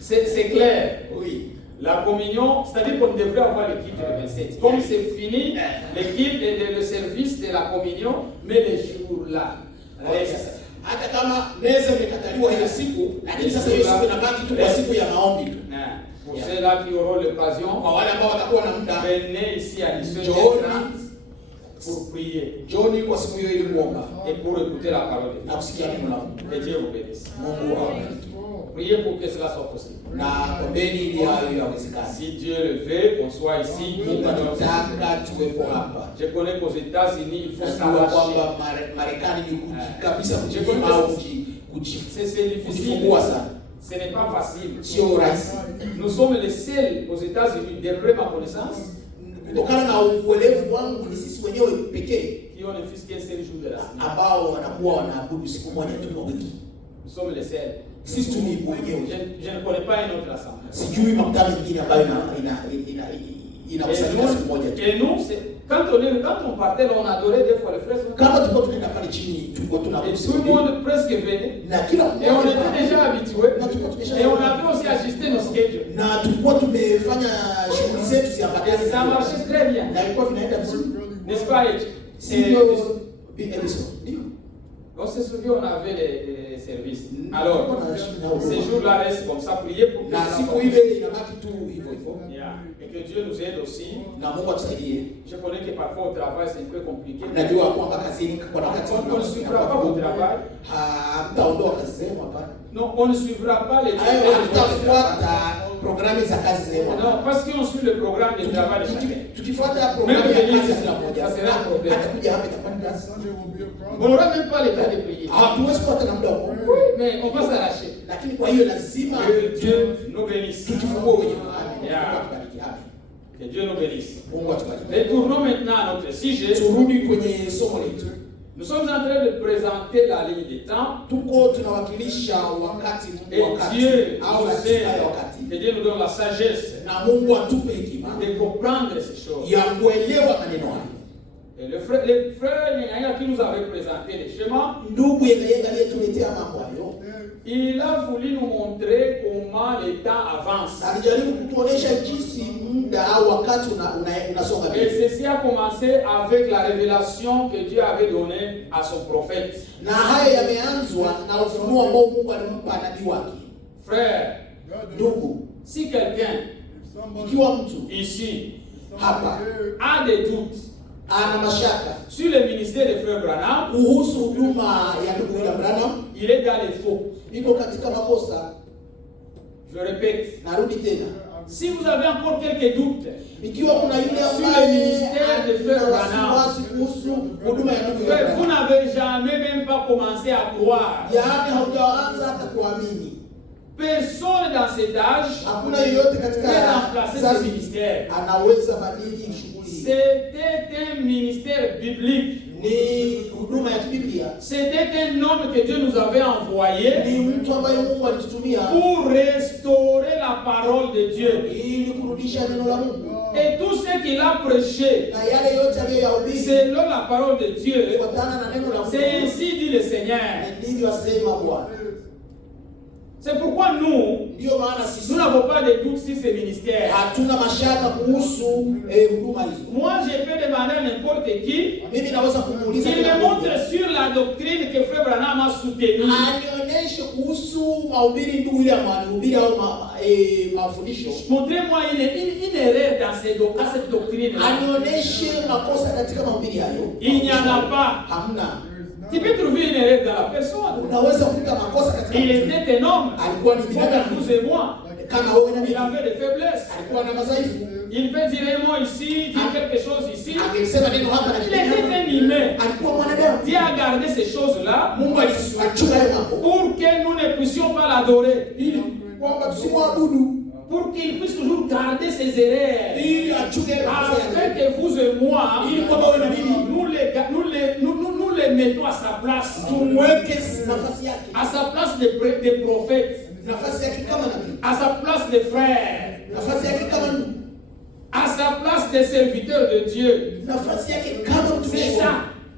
C'est clair. Oui. La communion, c'est-à-dire qu'on devrait avoir le culte le 27. Comme c'est fini, le culte et le service de la communion, mais les jours là restent. Hata kama meza imekataliwa hiyo siku, lakini sasa hiyo siku inabaki tu kwa siku ya maombi tu. Pour ceux-là qui auront l'occasion, Kwa wale ambao watakuwa na muda, venez ici à 18h30 pour prier John kwa siku hiyo ili kuomba et pour écouter la parole de na Dieu. kusikia neno la Mungu. Que Dieu vous bénisse. Mungu awabariki. Priez pour que cela soit possible. na ombeni ili hayo yawezekane. Si Dieu le veut, qu'on soit ici. Mungu anataka tuwepo hapa. Je connais qu'aux États-Unis, il faut Najua s'arracher. kwamba Marekani ni kabisa kujifungua C'est difficile. kujifungua sana, Ce n'est pas facile. sio rahisi. Nous sommes les seuls aux États-Unis, d'après ma connaissance, Kutokana na uelevu wangu, ni sisi wenyewe pekee qui ont le fils qu'un seul jour de la semaine. ambao wanakuwa wanaabudu siku moja tu kwa wiki. Nous sommes les seuls. Sisi tu ni wenyewe. Je ne connais pas une autre assemblée. Sijui makutano mengine ambayo inakusanyika siku moja tu. Et nous, quand on partait, là, on adorait des fois les frères. Kama tulikuwa tunaenda pale chini, tulikuwa Et tunaabudu tout le monde presque venait. na kila Et on était mmoja déjà habitués. na tulikuwa tumesha Et on avait aussi ajusté nos schedules. na tulikuwa tumefanya shughuli zetu ziambatane, Et ça marchait très bien. na ilikuwa vinaenda vizuri. N'est-ce pas, Edge? Sivyo Edison? Ndio. On se souvient, on avait les services. Alors, ces jours-là restent comme ça, priez pour que Na ça siku soit. ile inabaki tu hivyo hivyo. Yeah. Et que Dieu nous aide aussi. Na Mungu atusaidie. Je connais que parfois au travail c'est un peu compliqué. Najua kwamba kazini kuna wakati On ne suivra pas au travail. hamtaondoa kazi zenu hapa. Non, on ne suivra pas les Hayo hamtafuata programu za kazi zenu. Non, parce qu'on suit le programme de travail de chacun. Tukifuata programu ya kazi ya kila mmoja, Ça sera un problème. hata kuja hapa itakuwa ni kazi. On n'aura même pas le temps de prier. Hatuwezi kupata na muda wa Mungu. Mais on va s'arracher. Lakini kwa hiyo lazima Que Dieu nous bénisse. tujifungue wenyewe. Mungu Yeah. atubariki. Amen. Que Dieu nous bénisse. Mungu atubariki. Retournons maintenant à notre sujet. Turudi kwenye somo letu. Nous sommes en train de présenter la ligne des temps. Tuko tunawakilisha wakati, Et Mungu wakati Dieu au nous ratiba ya aide. wakati. Que Dieu nous donne la sagesse Na Mungu atupe hekima de comprendre ces choses. ya kuelewa maneno haya. Et le frère Nyanya qui nous avait présenté les schémas, Ndugu Yenga aliyetuletea mambo hayo il a voulu nous montrer comment le temps avance. alijaribu kutuonesha jinsi muda au wakati unasonga Et mbele, ceci a commencé avec la révélation que Dieu avait donnée à son prophète. na hayo yameanzwa na ufunuo ambao Mungu alimpa nabii wake. Frère, Ndugu, si quelqu'un ikiwa mtu ici hapa a des doutes ana mashaka sur le ministère de Frère Branham, kuhusu huduma ya ndugu William Branham, il est dans les faux. iko katika makosa. Je répète, Narudi tena, si vous avez encore quelques doutes ikiwa kuna yule sur le ambaye ministère de Frère ana Branham, wasiwasi kuhusu huduma ya ndugu frère, William vous Branham, n'avez jamais même pas commencé à croire. yaani haujaanza hata kuamini, Personne dans cet âge hakuna yeyote katika peut remplacer ce kizazi ministère. anaweza badili shughuli hii. C'était un ministère biblique. Ni huduma ya Biblia, C'était un homme que Dieu nous avait envoyé ni mtu ambaye Mungu alitutumia pour restaurer la parole de Dieu. ili kurudisha neno la Mungu, Et tout ce qu'il a prêché na yale yote aliyoyahubiri selon la parole de Dieu, kufuatana na neno la c'est Mungu, ainsi dit le Seigneur. na ndivyo asema Bwana. C'est pourquoi nous Ndiyo maana sisi n'avons pas de doute sur ce ministère. hatuna mashaka kuhusu huduma hizo. Moi, je peux demander à n'importe qui Mimi naweza kumuuliza qu'il kila me mmoja, montre sur la doctrine que Frère Branham a soutenue. anionyeshe kuhusu mahubiri ndugu ile mahubiri au mafundisho, Montrez-moi une erreur dans cette doctrine. anionyeshe makosa katika mahubiri hayo. Il n'y en a pas. Hamna. Tu peux trouver une erreur dans la personne. Unaweza kukuta makosa katika Il mtu. était un homme, Alikuwa ni comme binadamu vous et moi. kama wewe na Il mimi, avait des faiblesses. alikuwa na madhaifu. Il peut dire un mot ici, dire quelque chose ici. Angesema neno hapa na Il kile était hapa. un humain. Alikuwa mwanadamu. Dieu a gardé ces choses-là Mungu alichunga hayo mambo pour que nous ne puissions pas l'adorer. ili kwamba tusimwabudu, Pour qu'il puisse toujours garder ses erreurs. ili achunge hayo makosa Afin yake, que vous et moi, ili kwamba wewe na mimi nous les mettons à sa place. tumweke nafasi yake, À sa place de prophète. nafasi yake kama nabii, À sa place de frère. nafasi yake kama ndugu, À sa place de serviteur de Dieu. nafasi yake kama mtumishi C'est ça.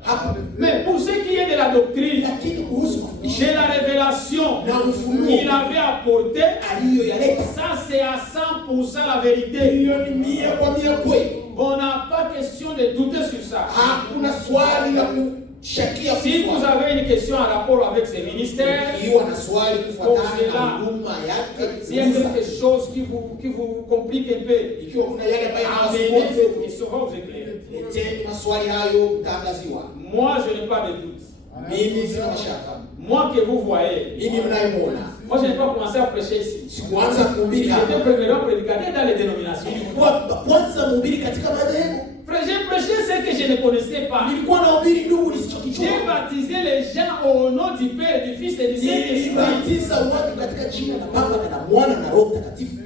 hapa. Mais pour ce qui est de la doctrine, Lakini kuhusu mafundisho de la révélation na ufunuo qu'il avait apporté, aliyoyaleta, ça c'est à 100% la vérité. hiyo ni 100% kweli. On n'a pas question de douter sur ça. Hakuna swali la kushakia Si vous kufuata. avez une question en rapport avec ces ministères, Ikiwa na swali kufuatana na huduma yake, s'il y a quelque chose qui vous complique un peu, ikiwa kuna yale ambayo amenez yanawasumbua, cette question, on va vous éclairer. leteni maswali hayo, mtaangaziwa. Moi, je n'ai pas de doute. Mimi sina mashaka. Moi que vous voyez, mimi mnayemwona, moi je n'ai pas commencé à prêcher ici. sikuanza kuhubiri hapa. J'étais premièrement prédicateur dans les dénominations. Nilikuwa kwanza mhubiri katika madhehebu. Frère, j'ai prêché ce que je ne connaissais pas. Nilikuwa nahubiri ndugu nisichokijua. J'ai baptisé les gens au nom du Père, du Fils et du Saint-Esprit. Nilibatiza watu katika jina la Baba na la Mwana na Roho Mtakatifu.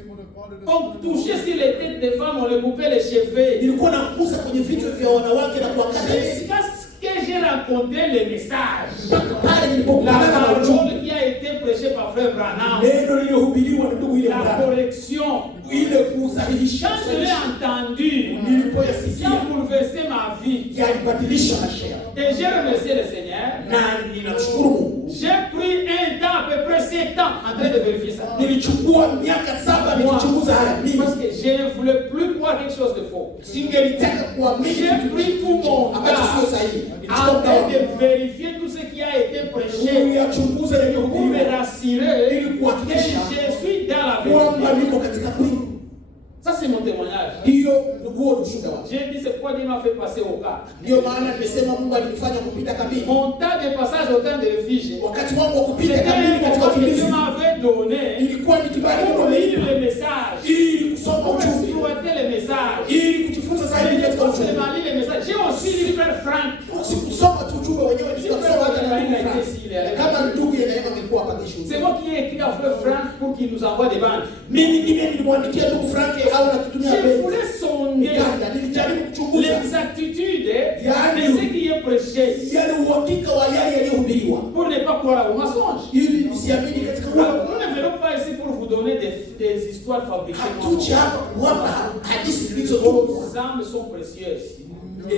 On touchait sur les têtes des femmes, on les coupait les cheveux. Nilikuwa nakuza kwenye vichwa vya wanawake na kuangalia. Jusqu'à ce que j'ai rencontré le message. Mpaka pale La nilipokutana na ujumbe. parole qui a été prêchée par Frère Branham. Neno lililohubiriwa na ndugu ile La Branham. correction. Ile kusahihisha. Quand je l'ai entendu, Nilipoyasikia ça a bouleversé ma vie. yalibadilisha maisha yangu. Et j'ai remercié le Seigneur. Na ninamshukuru Mungu. J'ai pris un temps, à peu près 7 ans, en train de vérifier ça. Nilichukua miaka 7 nikichunguza haya mimi. Parce que je ne voulais plus croire quelque chose de faux. Singelitaka kuamini. J'ai pris tout mon ambacho sio temps sahihi. en train de vérifier tout ce qui a été prêché Kuyachunguza pour me yaliyohubiriwa rassurer ili que kuhakikisha je suis dans la kwamba vérité. niko katika kweli. Ça, c'est mon témoignage. Hiyo ndio ushuhuda wangu. J'ai dit, c'est quoi Dieu m'a fait passer au cas. Ndio maana nimesema Mungu alinifanya kupita kabili. Mon temps de passage au temps de refuge, Wakati wangu wa kupita c'était kabili un katika moment que ukimbizi. Dieu m'avait donné Ilikuwa ni kibali pour Mungu lire amenipa le message, ili kusoma pour ujumbe, exploiter le message. ili kujifunza Je zaidi n'ai katika pas ujumbe. seulement lu le message, j'ai aussi lu Frère Frank. Sikusoma tu ujumbe wenyewe, nilisoma hata na ndugu Frank. Kama ndugu yeye angekuwa hapa kesho. C'est moi qui ai écrit à Frère Frank pour qu'il nous envoie des bandes. Mimi ndiye nilimwandikia ndugu Frank au natutumia Je pesa. voulais sonder Nikaja nilijaribu kuchunguza l'exactitude de ce qui est prêché yale uhakika wa yale yaliyohubiriwa pour ne pas croire aux mensonges. ili nisiamini katika Alors, uongo. nous ne venons pas ici pour vous donner des histoires fabriquées. Hatuji hapa kuwapa hadithi zilizotunzwa. Vos âmes sont précieuses.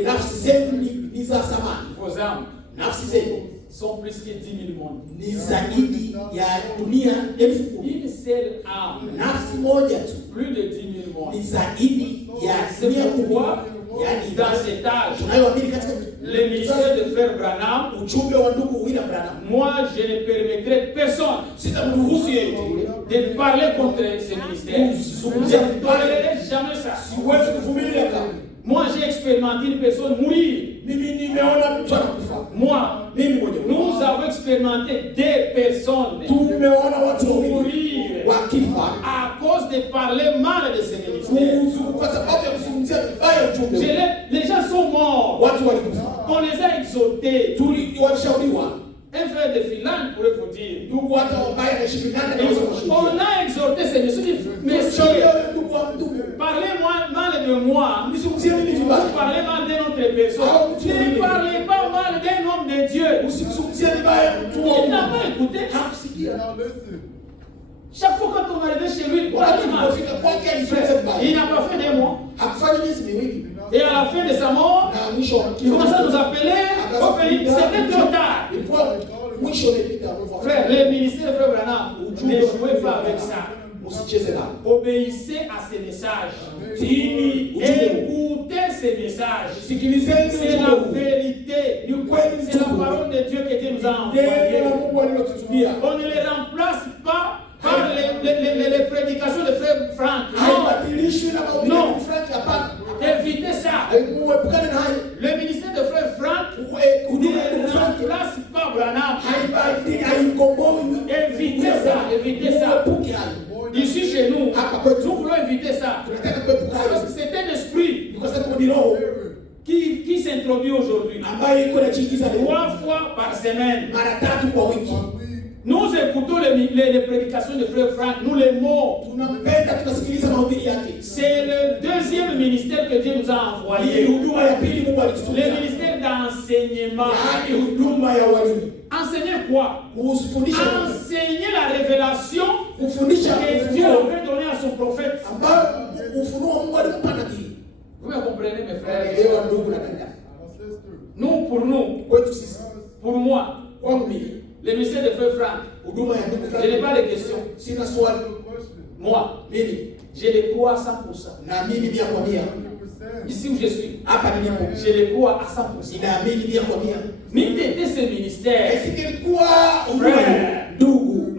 Nafsi zenu ni za thamani. Vos âmes Nafsi zenu sont plus que 10 000 mondes. ni zaidi ya dunia 10,000. Une seule âme, Nafsi moja tu plus de 10 000 ni mondes. zaidi ya C'est dunia pourquoi, kubwa. Yani dans cet âge, tunayoamini katika le ministère de Frère Branham, ujumbe wa ndugu William Branham. moi je ne permettrai personne Sitamruhusu yeyote yule de parler contre ce ministère. Je ne tolérerai jamais ça. siwezi kuvumilia kama Moi j'ai expérimenté une personne mourir. mimi nimeona mtu anakufa. Moi, Mimi mwenyewe nous avons expérimenté des personnes tumeona watu wawili mourir wakifa à cause de parler mal de ce ministère. kwa sababu ya kuzungumzia vibaya ujumbe. Les gens sont morts. Watu walikufa. On les a exhortés. Walishauriwa. Un frère de Finlande pourrait vous dire. Ndugu hata wabaya na shifindana na On a exhorté ces messieurs. Messieurs, parlez-moi mal de moi. Msizungumzie mimi vibaya. Parlez mal de notre personne. Ne parlez pas mal d'un homme de Dieu. Usizungumzie vibaya mtu wa Il n'a pas écouté. hakusikia. Chaque fois quand on arrivait chez lui, Wakati tunafika kwake alizungumza vibaya. il n'a pas fait des mois. Hakufanya miezi miwili. Et à la fin de sa mort, Na mwisho wa il commençait à nous appeler au pays. C'était trop tard. Ilikuwa mwisho umepita. Frère, le ministère de Frère Branham, ne jouez pas avec ça. Usicheze nao. Obéissez à ces messages. Tini Écoutez ces messages. sikilizeni C'est la vérité. C'est la parole de Dieu que Dieu nous a envoyée. neno la Mungu alilotutumia. On ne les remplace pas par les prédications de Frère Frank. Non. Haibadilishwi na mahubiri Non. ya Frank hapana. Évitez ça. Muepukane na hayo. Le ministère de Frère Frank Huduma ya ne ndugu Frank remplace pas Branham. haikomboi. Évitez ça. Évitez ça. Muepuke hayo. Ici chez nous, Hapa kwetu nous voulons éviter ça. tunataka kuepuka Parce hayo. que c'est un esprit Ni kwa sababu ni roho qui s'introduit aujourd'hui. ambayo iko inachiingiza leo 3 fois par semaine. mara 3 kwa wiki. Nous écoutons les prédications de Frère Frank, nous les mots. Tunampenda, tunasikiliza mahubiri yake. C'est le deuxième ministère que Dieu nous a Hii envoyé. huduma ya pili Mungu Le alitutumia. ministère d'enseignement. Yaani huduma ya walimu. Enseigner quoi? Kufundisha Enseigner la révélation kufundisha que Dieu avait donnée à son prophète. ambayo ufunuo Mungu alimpa nabii. Vous me comprenez mes frères? Elewa ndugu na dada. Nous, pour nous, Kwetu sisi, pour moi, kwangu mimi, le ministère de Frère Frank, huduma ya ndugu je n'ai Frank, pas de questions. sina swali. Moi, Mimi je le crois à 100%. naamini 100%. Ici où je suis, Hapa nilipo je le crois à 100%. ninaamini 100%. Mais était ce ministère, Isingelikuwa huduma frère, ya ndugu,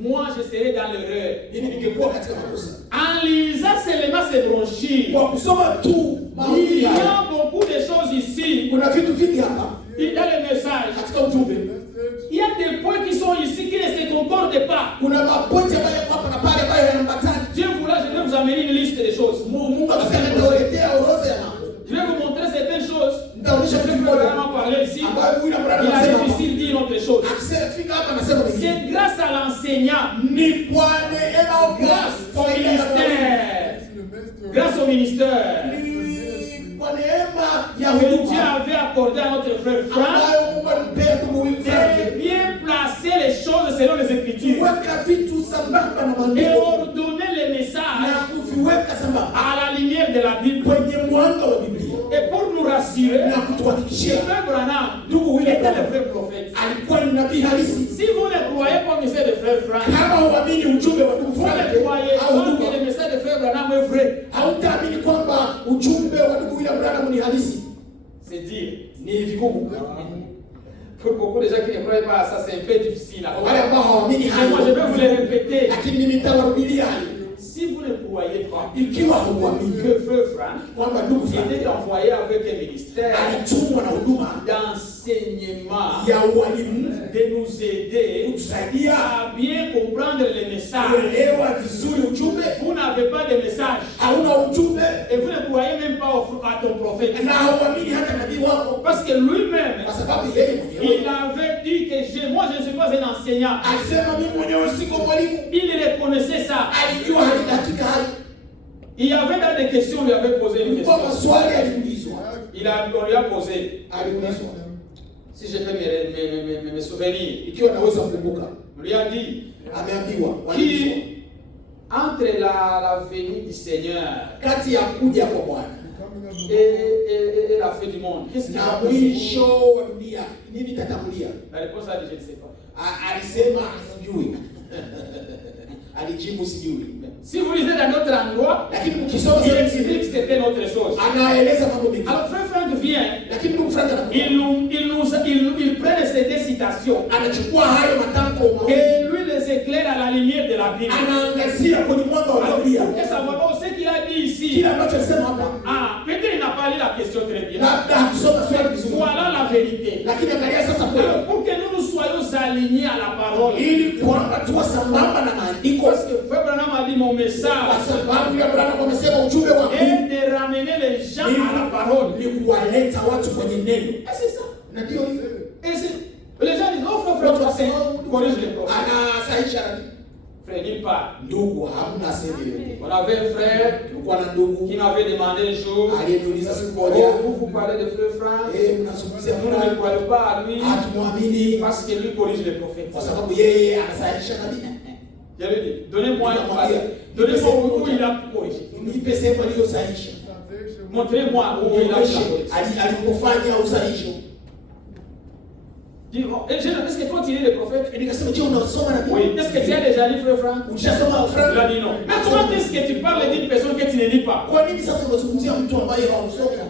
moi je serais dans l'erreur. mimi ningekuwa katika makosa. En lisant seulement ces brochures, Kwa kusoma tu il mahubiri y haya, a beaucoup de choses ici. kuna vitu vingi hapa Dans le message, katika ujumbe. il y y a des points qui sont ici qui ne se concordent pas. Kuna mapointi ambayo yako hapa na pale ambayo hayambatani. Dieu voulait, je vais vous amener une liste des choses. Mungu akitaka nitawaletea orodha ya mambo. Je vais vous montrer certaines choses. Nitaonyesha Je vais vitu vous moja vraiment parler ici. ambayo huyu Abrahamu Il a anasema difficile de dire une autre chose. akifika hapa anasema hivi. C'est grâce à l'enseignant, Ni kwa neema au grâce au faida ya Mungu. ministère, grâce au ministère Ni kwa neema ya que Dieu huduma avait accordé à notre frère Franck ambayo Mungu alimpea ndugu huyu de Frank. bien placer les choses selon les Écritures Kuweka vitu sambamba na et maandiko ordonner les messages na kuviweka sambamba à la lumière de la Bible. kwenye mwanga wa Biblia Et pour nous rassurer, na kutuhakikishia frère Branham ndugu huyu était le Abrahamu vrai prophète. alikuwa ni nabii halisi. Si vous ne croyez pas au message de frère Franck, Kama huamini ujumbe wa ndugu vous Frank ne croyez au pas huduma, que le message de frère Branham est vrai. hautaamini kwamba ujumbe wa ndugu William Branham ni halisi. C'est dire. Ni vigumu Pour beaucoup de gens qui ne croient pas à ça, c'est un peu difficile à wale faire. ambao hawaamini Mais moi, je vais vous les hayo, répéter. lakini mimi nitawarudilia hayo. Si vous ne croyez pas Ikiwa huamini que frère Franck kwamba ndugu Frank était envoyé avec un ministère alitumwa na huduma d'enseignement, ya ualimu de nous aider kutusaidia à bien comprendre les messages. kuelewa vizuri ujumbe. Vous n'avez pas de message Hauna ujumbe et vous ne croyez même pas à ton prophète. na hauamini hata nabii wako, Parce que lui-même, kwa sababu yeye il mwenyewe avait dit que moi je ne suis pas un enseignant. alisema mimi mwenyewe siko mwalimu. Il reconnaissait ça. Alijua hali katika hali Il y avait dans des questions, on lui avait posé une kwa question. maswali aliulizwa, On lui a posé, aliulizwa si je peux me souvenir, ikiwa naweza kukumbuka, on lui a dit, ameambiwa waliulizwa qui, entre la venue du Seigneur kati ya kuja kwa Bwana et la fin du monde, qu'est-ce qui na va passer? mwisho wa dunia nini tatangulia? La réponse a dit, je ne sais pas. Alisema sijui. Alijibu sijui. Si vous lisez dans notre endroit, Lakini mkisoma il sehemu explique que zingine c'était une autre chose. anaeleza mambo mengi. Alors frère Franck vient, Lakini ndugu Frank anakuja, il prend ces deux citations anachukua hayo matamko mawili, et lui les éclaire à la lumière de la Bible. anaangazia kwenye mwanga wa Alors, Biblia. pour que ça va pas, ce qu'il a dit ici, Kile ambacho alisema hapa, ah, peut-être il n'a pas lu la question très bien. labda hakusoma swali vizuri. Voilà la vérité. Lakini angalia sasa kweli, Alors, pour que nous soyons alignés à la parole, ili kwamba tuwe sambamba na maandiko, parce que Frère Branham a dit mon kwa message sababu ya Abrahamu amesema ujumbe wa est de ramener les gens à la parole. ni kuwaleta watu kwenye neno. Et c'est ça. Na ndio hivyo. Et les gens disent, oh frère, Watu tu wasema corrige les prophètes. anasahisha nabii. Frère, nulle part. Ndugu, hamna sehemu yoyote. On avait un frère Tulikuwa na ndugu qui m'avait demandé un jour, aliyeniuliza siku oh, moja, vous parlez de frère Franck, mnazungumzia vous ne fulani, croyez pas à lui hatumwamini parce que lui corrige les prophètes. kwa sababu yeye anasahisha nabii. Je lui dis, donnez-moi une phrase. Donnez-moi où il a corrigé. Nipe sehemu aliyosahisha, Montrez-moi où il a uonyeshe corrigé. alipofanya usahisho. Dis, oh, est-ce que toi tu lis les prophètes? Nikasema, je, unasoma nabii? Oui. Est-ce que tu as déjà lu frère Franck? Ulishasoma Il a Frank? dit non. Mais comment est-ce que tu parles d'une personne que tu ne lis pas? Kwa nini sasa unazungumzia mtu ambaye hausoma?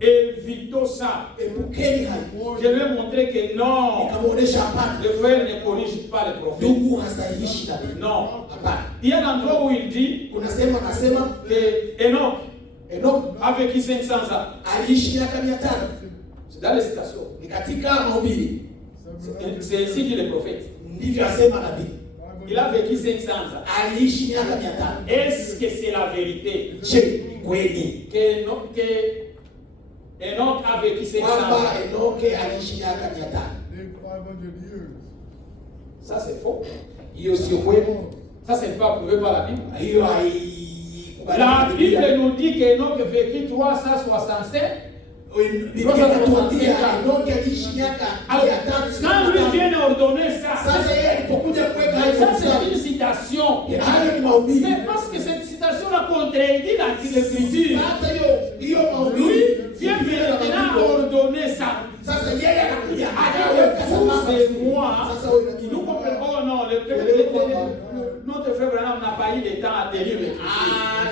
Évitons ça. Epukeni hayo. Je lui ai montré que non, Nikamwonyesha hapana, le frère ne corrige pas les prophètes. ndugu hasahihishi nabii. Non. Hapana. Il y a un endroit où il dit Unasema nasema que Enoch Enoch a vécu 500 ans. aliishi miaka 500. C'est dans les citations. Ni katika mahubiri C'est ainsi dit le prophète. ndivyo asema nabii. Il a vécu 500 ans. Aliishi miaka 500. Est-ce que c'est la vérité Je, ni kweli que Enoch a vécu 500 kwamba ans? Enoke aliishi miaka 500? Ça c'est faux. Hiyo sio kweli. Ça c'est pas prouvé par la Bible. Hiyo La haikubaliani. Bible nous dit qu'Enoch vécut 367. Biblia inatuambia Enoke aliishi miaka 300. Quand lui vient ordonner ça, Sasa yeye alipokuja kuweka ça hayo c'est mstari, une citation. hayo ni mahubiri. Mais parce que cette citation-là contredit l'écriture, Sasa hiyo lui mahubiri vient maintenant ordonner ça. sasa yeye anakuja Avec anaweka vous sababu. et moi, Sasa wewe unajibu. nous comprenons. Oh non, notre frère Branham n'a pas eu le temps à tenir l'écriture.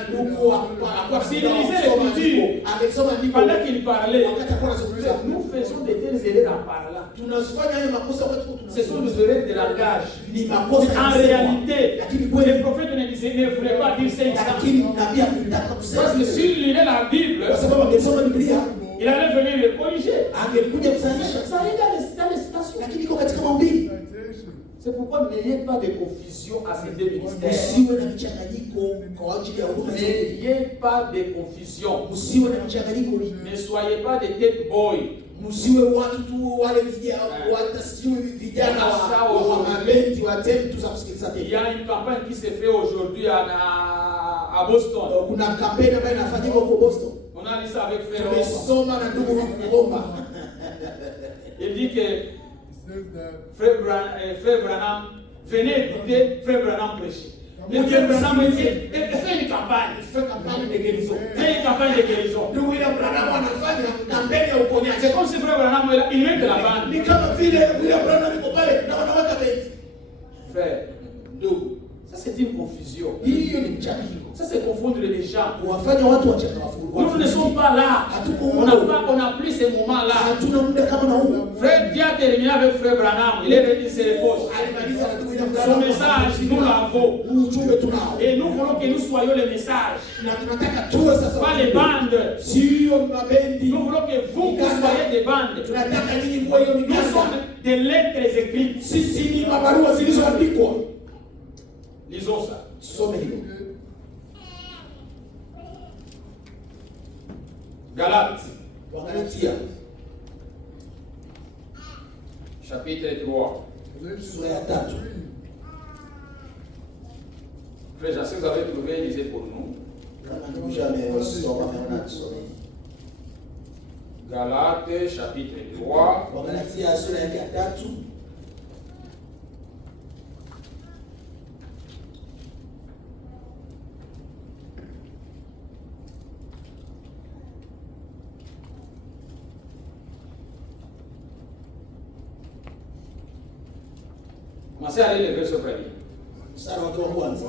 Ndugu hakuwa Si il lisait l'écriture, amesoma ndiko pendant qu'il parlait, wakati alikuwa anazungumza. nous faisons des telles erreurs en parlant. Tunafanya hayo makosa wakati Ce sont des erreurs de langage. ni makosa En ya kusema. réalité, Lakini les kweli, prophètes ne voulaient pas dire 500. lakini nabii hakutaka Parce que kusema, s'il lisait la Bible, kwa sababu amesoma Biblia il allait venir le corriger. angekuja kusahihisha, Ça arrive dans les citations. lakini iko katika mahubiri. C'est pourquoi n'ayez pas de confusion à ces deux ministères. Usiwe na mchanganyiko kwa ajili ya huduma zote. N'ayez pas de confusion. Usiwe na mchanganyiko. Ne soyez pas des tête boys. Msiwe watu tu wale vijana watasijui vijana wa mabenti wa tu za kusikiliza Il y tena. a une campagne qui se fait aujourd'hui à Boston. Kuna kampeni ambayo inafanyika huko Boston. On a lu ça avec Frère Omba. Tumesoma na ndugu Omba. Il dit que Frère Branham, venez écouter Frère Branham prêcher. Le Frère Branham dit, fais une campagne. Fais campagne de guérison. Fais une campagne de guérison. Ndugu William Branham anafanya kampeni ya uponyaji. C'est comme si Frère Branham, il met de la bande. Ni kama vile William Branham yuko pale na wanaweka beti. Frère, ndugu, ça c'est une confusion. Hiyo ni mchanganyiko. Ça c'est confondre les gens. Wafanya watu wachangamfu. Nous ne sommes pas là. On n'a plus ces moments-là. Hatuna muda kama na huu. Frère Dieu a terminé avec Frère Branham. Il est venu, il se repose. Alimaliza na ndugu William Son Branham. message, nous l'avons. Ujumbe tunao. Et nous voulons que nous soyons les messages. Na tunataka tuwe sasa Pas les bandes. sio mabendi. Nous voulons que vous soyez des bandes. Tunataka nyinyi mwe hiyo Nous mikanda. sommes des lettres écrites. Sisi ni mabarua zilizoandikwa. Lisons ça. Tusome hiyo. Galates, Wagalatia chapitre 3. sura ya 3. Frère Jean, si vous avez trouvé, lisez pour nous. Kama ndugu amesoma ameona tusome. Galates, chapitre 3. Wagalatia sura ya 3. Commencez à lire le verset premier. Mstari wake wa kwanza.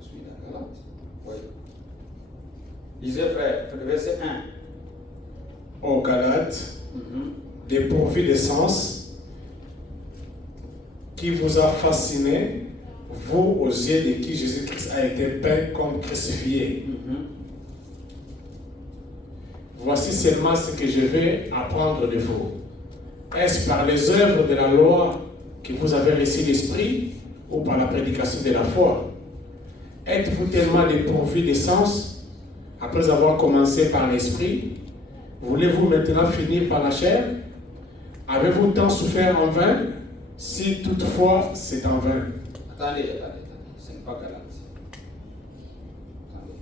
Je suis dans Galates. Oui. Lisez, frère, le verset 1. Aux Galates, dépourvu de sens, qui vous a fasciné, vous aux yeux de qui Jésus-Christ a été peint comme crucifié. Voici seulement ce que je vais apprendre de vous. Est-ce par les œuvres de la loi que vous avez reçu l'esprit ou par la prédication de la foi? Êtes-vous tellement dépourvu de sens après avoir commencé par l'esprit? Voulez-vous maintenant finir par la chair? Avez-vous tant souffert en vain? Si toutefois c'est en vain. Attendez. Ce n'est pas Galates. Attendez.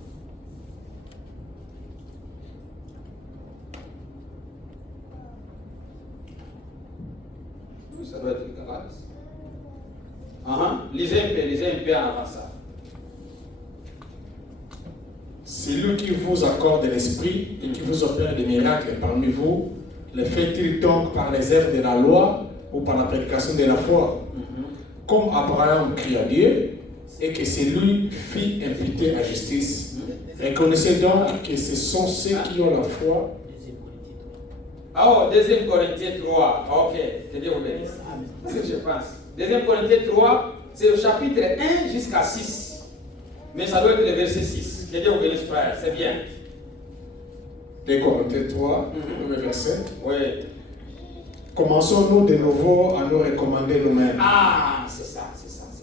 Oui, ça doit être Galates. Lisez un peu avant ça. Celui qui vous accorde l'esprit et qui vous opère des miracles parmi vous, le fait-il donc par les œuvres de la loi ou par la prédication de la foi? Comme Abraham crie à Dieu et que c'est lui fit imputer à justice. Reconnaissez donc que ce sont ceux qui ont la foi. Ah, 2 Corinthiens 3. Ok, que Dieu vous bénisse. C'est ce que je pense. 2 Corinthiens 3, c'est le chapitre 1 jusqu'à 6. Mais ça doit être le verset 6. Que Dieu vous bénisse, frère. C'est bien. 2 Corinthiens 3, premier verset. Oui. Commençons-nous de nouveau à nous recommander nous-mêmes? Ah, c'est ça.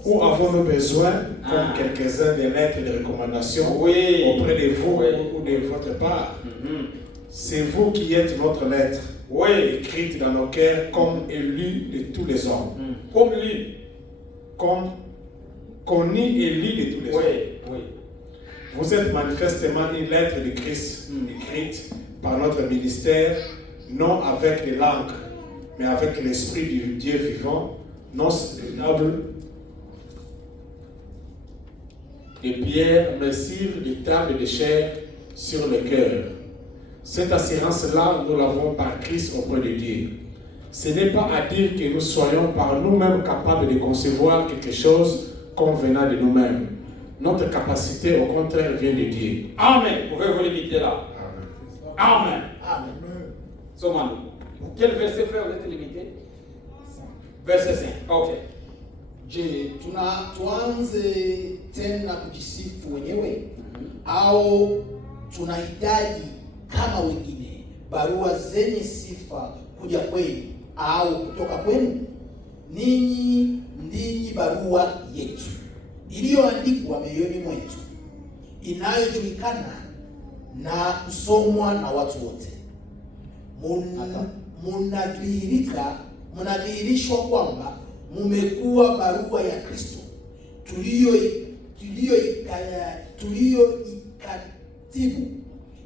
Ou avons-nous besoin, comme quelques-uns, des lettres de recommandation auprès de vous ou de votre part? C'est vous qui êtes notre lettre, écrite dans nos cœurs comme élus de tous les hommes. Comme lui. Comme connu et lu de tous les hommes. Vous êtes manifestement une lettre de Christ, écrite par notre ministère, non avec de l'encre, mais avec l'esprit du Dieu vivant, non semblable de pierre, mais sur des tables de chair sur le cœur. Cette assurance-là, nous l'avons par Christ auprès de Dieu. Ce n'est pas à dire que nous soyons par nous-mêmes capables de concevoir quelque chose comme venant de nous-mêmes. Notre capacité, au contraire, vient de Dieu. Amen. Vous pouvez vous limiter là. Amen. Sommons-nous. Quel verset, frère, vous êtes limité? Verset 5. Ok. Je, tuanze tena kujisifu wenyewe au tunahitaji kama wengine barua zenye sifa kuja kwenu au kutoka kwenu? Ninyi ndinyi barua yetu iliyoandikwa mioyoni mwetu, inayojulikana na kusomwa na watu wote. Mnadhihirishwa kwamba mmekuwa barua ya Kristo tuliyoikatibu,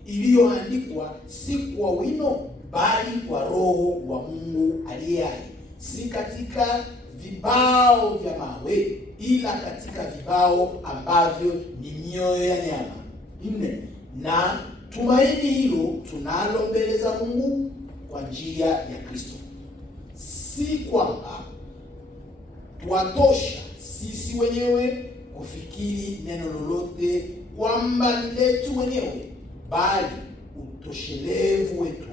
iliyoandikwa si kwa wino bali kwa Roho wa Mungu aliye hai, si katika vibao vya mawe, ila katika vibao ambavyo ni mioyo ya nyama. 4. Na tumaini hilo tunalo mbele za Mungu kwa njia ya Kristo. Si kwamba tuwatosha sisi wenyewe kufikiri neno lolote kwamba ni letu wenyewe, bali utoshelevu wetu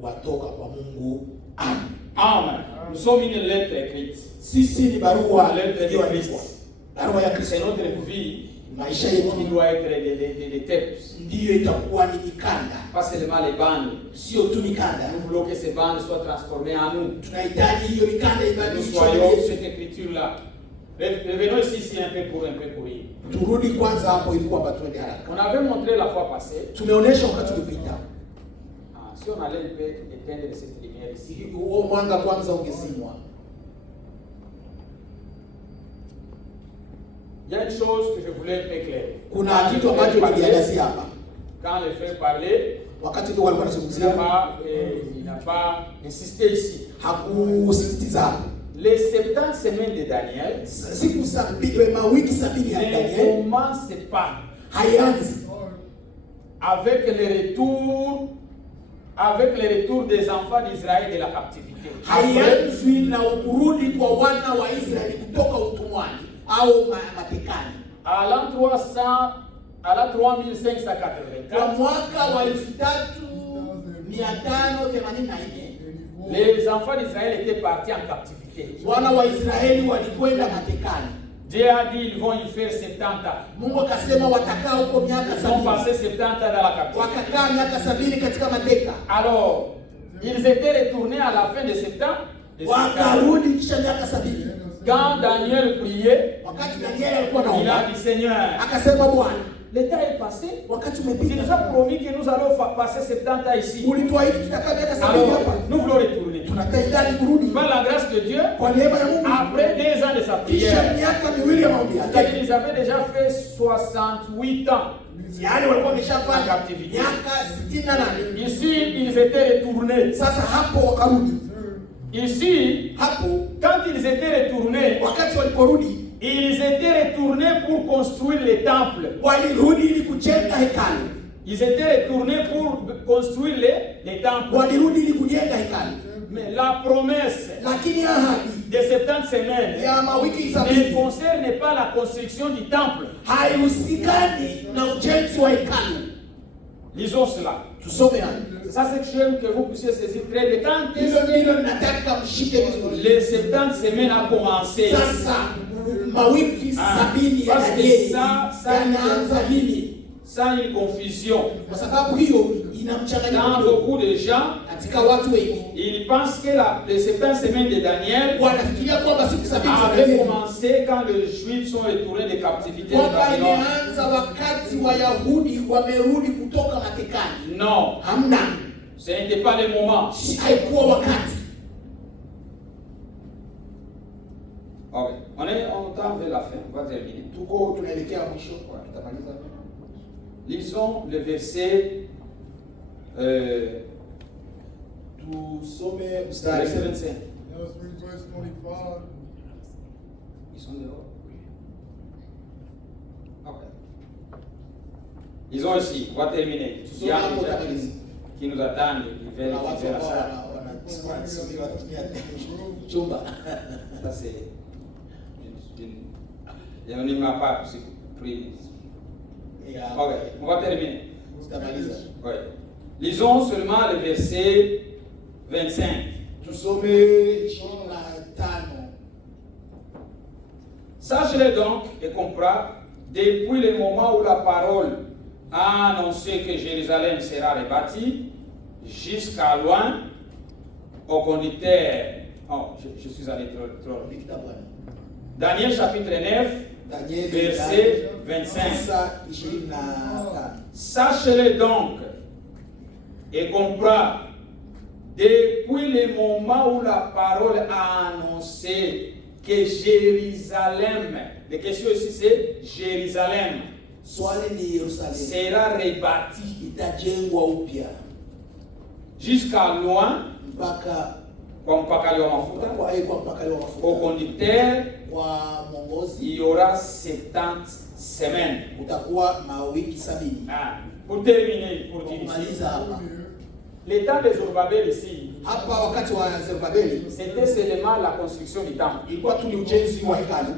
watoka kwa Mungu. Amen. Amen. Nous sommes une lettre écrite. Sisi ni barua iliyoandikwa. Barua ya Kristo. C'est notre vie. Maisha yetu qui doit être les textes. Ndiyo itakuwa ni mikanda. Pas seulement les bandes. Sio tu mikanda. Nous voulons que ces bandes soient transformées en nous. Tunahitaji hiyo mikanda ibadilishwe. Nous soyons cette écriture-là. Revenons ici un peu pour courir. Turudi kwanza hapo ili kwamba tuende haraka. On avait montré la fois passée. Tumeonesha wakati ulipita. Si on allait un peu éteindre cette lumière ici. Huo mwanga kwanza ungezimwa. Il y a une chose que je voulais éclairer. Kuna kitu ambacho nilielezea hapa. Quand les frères parlaient, wakati ndio walikuwa wanazungumzia, il n'a pas insisté ici. Hakusisitiza. Les 70 semaines de Daniel, siku 70 mawiki 70 ya Daniel, ne commence pas haianzi avec le retour des enfants d'Israël de la captivité. Haianzwi na kurudi kwa wana wa Israeli kutoka utumwani au matekani. À l'an 3584, kwa mwaka wa 3584, les enfants d'Israël étaient partis en captivité. Wana wa Israeli walikwenda matekani. Dieu a dit ils vont y faire 70 ans. Mungu akasema watakaa huko miaka 70. Ils ont passé 70 ans dans la captivité. Wakakaa miaka 70 katika mateka. Alors, ils étaient retournés à la fin de 7 ans. Wakarudi kisha miaka 70. Quand Daniel priait, wakati Daniel alikuwa anaomba, il a dit Seigneur, akasema Bwana, le temps est passé. Wakati Tu umepita. nous as promis que nous allons passer 70 ans ici. Ulituahidi tutakaa miaka 70 Alors, hapa. nous voulons retourner. Tunahitaji kurudi. Par la grâce de Dieu, Kwa neema ya Mungu, après 2 ans de sa kisha prière, miaka miwili ya maombi yake, c'est-à-dire ils avaient déjà fait 68 ans. yaani walikuwa wameshafanya miaka 68. Ici, ils étaient retournés. Sasa hapo wakarudi. Ici, Hapo quand ils étaient retournés, wakati waliporudi, ils étaient retournés pour construire les temples. walirudi ili kujenga hekalu. Ils étaient retournés pour construire les temples. Walirudi ili kujenga hekalu. Mais la promesse Lakini ahadi des 70 semaines ya mawiki ne 70 concerne pas la construction du temple. haihusikani na ujenzi wa hekalu. Lisons cela. Tusome hapo. Ça, c'est que j'aime que vous puissiez saisir très bien. Quand Hilo ndilo nataka mshike vizuri. les 70 semaines a commencé, Sasa mawiki 70 ya parce que Danieli ça yanaanza nini? sans une confusion. Kwa sababu hiyo ina Dans mchanganyiko beaucoup de gens, katika watu wengi. ils pensent que les 70 semaines de Daniel Wanafikiria kwamba siku 70 za avaient Danieli commencé quand les Juifs sont retournés de captivité de kwamba Babylone. imeanza wakati Wayahudi wamerudi kutoka matekani. Non, Hamna, ce n'était pas le moment. haikuwa wakati. Ok, on tend vers la fin, on va terminer. Tuko tunaelekea mwisho, kwa tutamaliza. Lisons le verset Tusome verset mstari 25. Now let's read verse 25. Ils sont dehors. Ok. Lisons ici, on va terminer. Il y a des gens qui nous attendent, ils veulent na watu faire ambao ça. wanasubiri watumia chumba. Ça c'est je ne m'a pas pris. Ya, Ok, on va terminer. tutamaliza. Ouais. Lisons seulement le verset 25. Tusome 25. Sache-le donc et comprends, depuis le moment où la parole a annoncé que Jérusalem sera rebâtie, jusqu'à loin, au conducteur. Oh, je suis allé trop vite. Daniel chapitre 9, verset 25. Sache-le donc et comprends, depuis le moment où la parole a annoncé que Jérusalem, la question ici c'est Jérusalem, sera rebâti jusqu'à loin, kwa mpakali wa mafuta, au conducteur, il y aura 70 semaines. Ah, pour terminer, pour dire ici, le temps de Zorobabel ici, c'était seulement la construction du temple.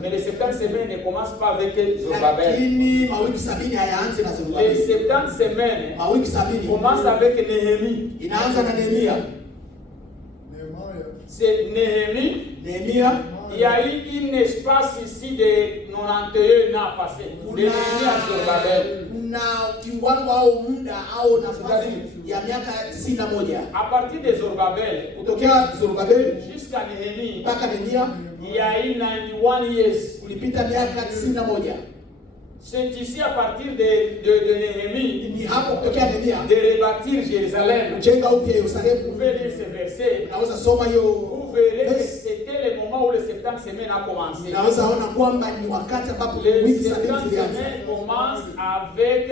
Mais les 70 semaines ne commencent pas avec Zorobabel. Les 70 semaines commencent avec Néhémie. C'est Néhémie. Il y a eu un espace ici de 91 ans passés. De Néhémie à Zorobabel. À partir de Zorobabel jusqu'à Néhémie, il y a eu 91 years. C'est ici à partir de Néhémie de rebâtir Jérusalem. Vous pouvez lire ce verset. Vous verrez que c'était le moment où les 70 semaines a commencé. Les 70 semaines commencent avec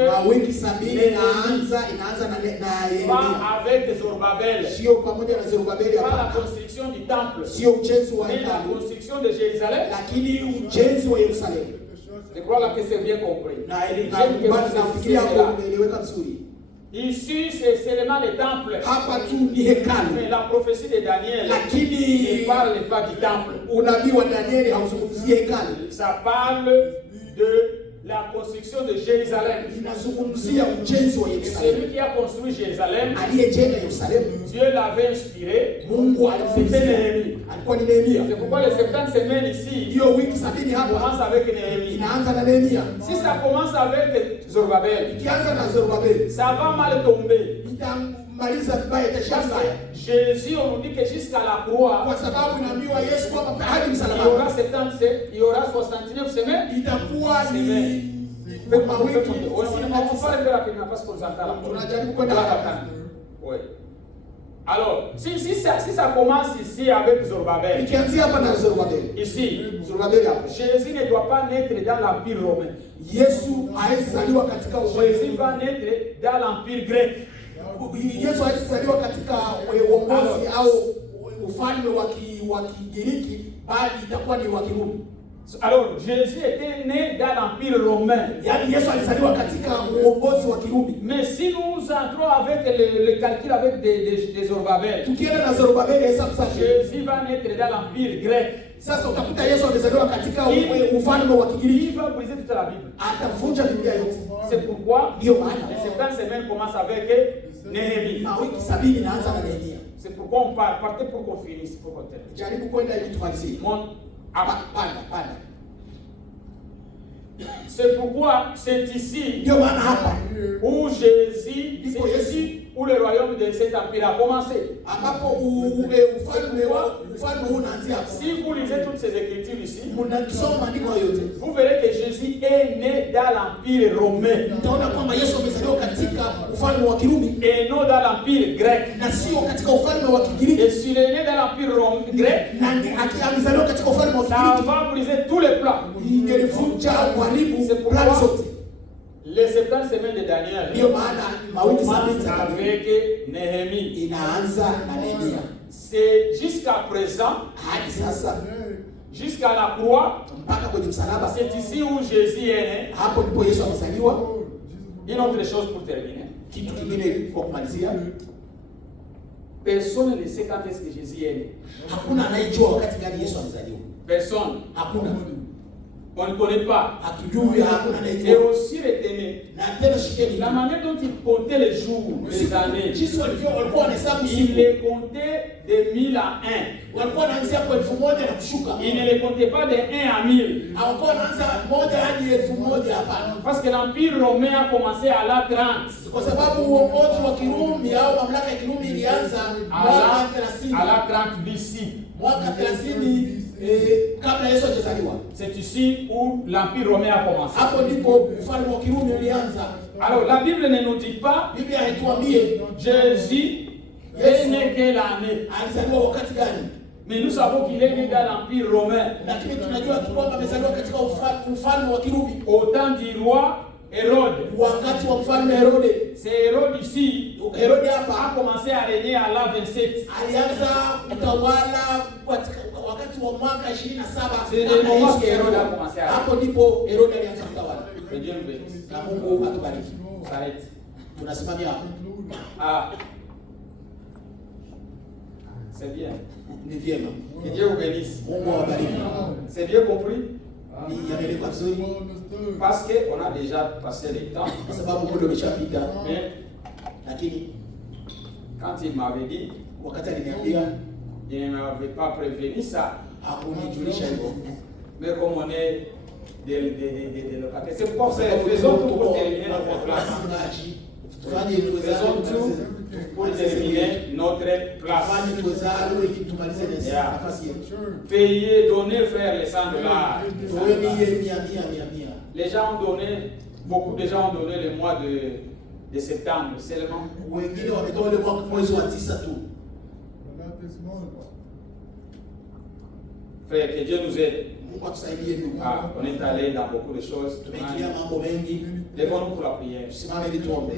pas avec Zorobabel. Pas la construction du temple, mais la construction de Jérusalem. Je crois que c'est bien compris. Ici, c'est seulement le temple. Mais la prophétie de Daniel ne parle pas du temple. Ça parle de la construction de Jérusalem. Celui qui a construit Jérusalem, Dieu l'avait inspiré. C'était Néhémie. C'est pourquoi les 70 semaines ici commencent avec Néhémie. Si ça commence avec Zorobabel, ça va mal tomber. Jésus, on nous dit que jusqu'à la croix, il y aura 77, il y aura 69 semaines. On va faire un peu rapidement parce qu'on s'entend là. Oui. Alors, si ça commence ici avec Zorobabel, ici, Jésus ne doit pas naître dans l'Empire romain. Jésus va naître dans l'Empire grec. Yesu alizaliwa katika uongozi au ufalme wa Kigiriki, bali itakuwa ni wa Kirumi. Alors Jésus était né dans l'Empire romain. Yani Yesu alizaliwa katika uongozi wa Kirumi. Mais si nous entrons avec le calcul avec des Zorobabel, tukienda na Zorobabel hesabu sasa, Jésus va naître dans l'Empire grec. Sasa utakuta Yesu amezaliwa katika ufalme wa Kigiriki. Il va briser toute la Bible. Atavunja Biblia yote. C'est pourquoi ndio maana les 70 semaines commencent avec Néhémie. Wiki 70 inaanza na Nehemia. C'est pourquoi on partait pour qu'on finisse, pour qu'on termine. Jaribu kwenda ili tumalizie. Panda. C'est pourquoi c'est ici ndio maana hapa où Jésus, c'est ici où le royaume de cet empire a commencé. Ambapo ufalme unaanzia hapo. Si vous lisez toutes ces écritures ici, mnasoma maandiko yote, vous verrez que Jésus est né dans l'empire romain. Mtaona kwamba Yesu amezaliwa katika ufalme wa Kirumi et non dans l'empire grec. Na sio katika ufalme wa Kigiriki. Et s'il est né dans l'empire grec, na amezaliwa katika ufalme wa Kigiriki, ça va briser tous les plans. Ingelivunja kuharibu plans zote. Les 70 semaines de Daniel, ndio maana mawiki 70 avec Néhémie, inaanza na Nehemia. C'est jusqu'à présent, hadi sasa, jusqu'à la croix, mpaka kwenye msalaba. C'est ici où Jésus est né. Hapo ndipo Yesu amezaliwa. Une autre chose pour terminer. Kitu kingine kwa kumalizia, personne ne sait quand est-ce que Jésus est né. Hakuna anayejua wakati gani Yesu amezaliwa. Personne. Hakuna. On ne connaît pas. Hatujui, hakuna Et anayejua. aussi retenez Na tena shikeni la manière dont il comptait les jours, les années. jinsi walikuwa wanahesabu Il siku. les comptait de 1000 à 1. Walikuwa wanaanzia kwa 1000 na kushuka. Il ne les comptait pas de 1 à 1000. Hawakuwa wanaanza 1 hadi 1000, hapana. Parce que l'Empire romain a commencé à la 30. Kwa sababu uongozi wa Kirumi au mamlaka ya Kirumi ilianza mwaka 30. À la 30 BC. Mwaka 30 kabla Yesu hajazaliwa. C'est ici où l'Empire romain a commencé. Hapo ndipo ufalme wa Kirumi ulianza. Alors la Bible ne nous dit pas Biblia haituambie Jésus est né quelle année. alizaliwa wakati gani. Mais nous savons qu'il est né dans l'Empire romain. Lakini tunajua tu kwamba amezaliwa katika ufalme wa Kirumi. Au temps du roi Hérode. Wakati wa mfalme Herode. C'est Hérode ici. Herode hapa A commencé à régner à l'an 27. alianza kutawala wakati wa mwaka 27. C'est le moment que Hérode a commencé à Hapo ndipo Herode alianza kutawala. Que Dieu nous bénisse. Na Mungu atubariki. On s'arrête. Tunasimamia hapo. Ah. C'est bien. Ni vyema. Que Dieu vous bénisse. Mungu awabariki. C'est bien compris? Ni yamelekwa vizuri Parce qu'on a déjà passé le temps. kwa sababu muda umeshapita. Mais Lakini quand il m'avait dit, wakati aliniambia il ne m'avait pas prévenu ça. hakunijulisha hivyo. Mais comme on est des locataires, c'est pour ça que faisons tout pour terminer notre place. Tufanye Faisons tuwezalo tout pour terminer notre place. Tufanye tuwezalo ili tumalize nafasi yetu. Payer, donner, faire les $100. Toweni mia. Les gens ont donné, beaucoup de gens ont donné le mois de septembre seulement. Wengine wametoa ile mwezi wa 9 tu. Not this month. Frère, que Dieu nous aide. Mungu atusaidie ndugu. Ah, on est allé dans beaucoup de choses. Tumeingilia mambo mengi. Lèvons-nous pour la prière. Tusimame ili tuombe.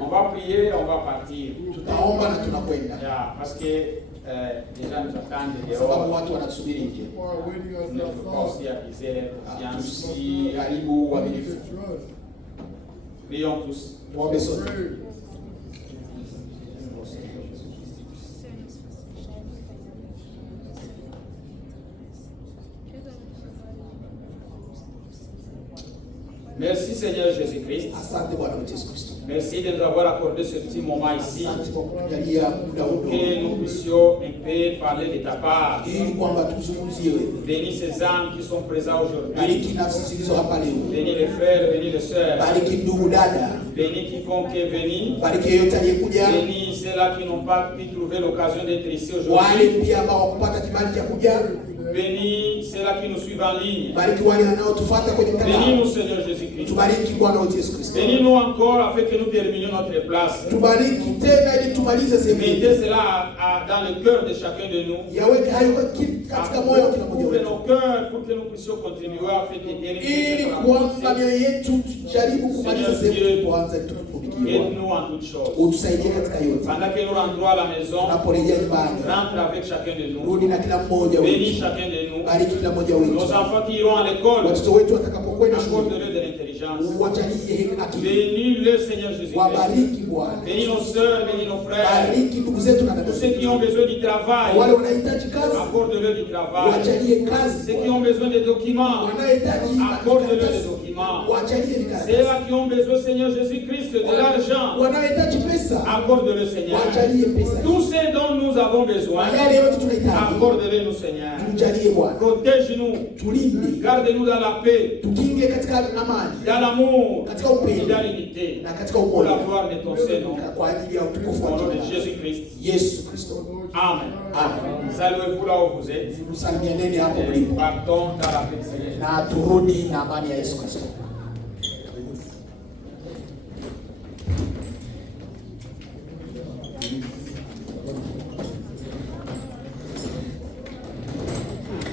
On va prier, on va partir. Tutaomba na tunakwenda. Yeah, parce que les gens nous attendent Kwa sababu dehors. watu wanatusubiri nje. People are waiting us Nous ne pouvons pas outside. aussi abuser leur confiance. Tusiharibu We uaminifu. can trust. Prions tous. Tuombe sote. Pray. Merci Seigneur Jésus-Christ. Asante Bwana wetu Yesu Kristo. Merci de nous avoir accordé ce petit moment ici. Asante kwa kutujalia muda huu Que nous puissions un peu parler de ta part. ili kwamba tuzungumzie wewe. Bénis ces âmes qui sont présents aujourd'hui. Bariki nafsi zilizo hapa leo. Bénis les frères, bénis les sœurs. Bariki ndugu dada. Bénis quiconque est venu. Bariki yeyote aliyekuja. Bénis ceux-là qui n'ont pas pu trouver l'occasion d'être ici Wale aujourd'hui. pia ambao wakupata kibali cha kuja. Bénis ceux-là qui nous suivent en ligne. Bariki wale wanaotufuata kwenye mtandao. Bénis-nous Seigneur Jésus-Christ. Tubariki Bwana wetu Yesu Kristo. Bénis-nous encore afin que nous terminions notre place. Tubariki tena ili tumalize sehemu hii. Mettez cela dans le cœur de chacun de nous. Yaweke hayo katika moyo wa kila mmoja Ouvre wetu. nos cœurs pour que nous puissions continuer afin de terminer Ili notre kwamba avancée. mioyo yetu tujaribu kumaliza sehemu tulipoanza ili tukutumikie. Aide-nous en toutes choses. Utusaidie katika yote. Pendant que nous rentrons à la maison, Tunaporejea nyumbani. rentre avec chacun de nous. Rudi na kila mmoja Bénis wetu. chacun de nous. Bariki kila mmoja Nos wetu. enfants qui iront à l'école, Watoto wetu watakapokwenda shule. accorde-leur de l'intelligence. Uwajalie akili. Bénis le Seigneur Jésus-Christ. Wabariki Bwana. Bénis nos sœurs, bénis nos frères. Bariki ndugu zetu na dada Tous ceux qui ont zetu. besoin du travail, Wale wanahitaji kazi. accorde-leur du travail. Wajalie kazi. Ceux qui ont besoin de documents, Wanahitaji accorde-leur des kazi. documents. Wajalie kazi. Ceux-là qui ont besoin, Seigneur Jésus-Christ, de l'argent, Wanahitaji pesa. accorde-le, Seigneur. Wajalie pesa. Tous ceux dont nous avons besoin, Yale yote tunahitaji. accorde-le nous, Seigneur. Tujalie Bwana. Protège-nous, Tulinde. garde-nous dans la paix, Tukinge katika amani. dans l'amour, Katika et upendo. dans l'unité, Na katika pour la umoja. gloire de ton Saint-Nom. Kwa ajili ya utukufu Au wa nom de jina la Jésus-Christ. Yesu Kristo. Amen. Amen. Saluez-vous là où vous êtes. Tusalimianeni hapo Et mlipo. partons dans la paix du Seigneur. Na turudi na amani ya Yesu Kristo.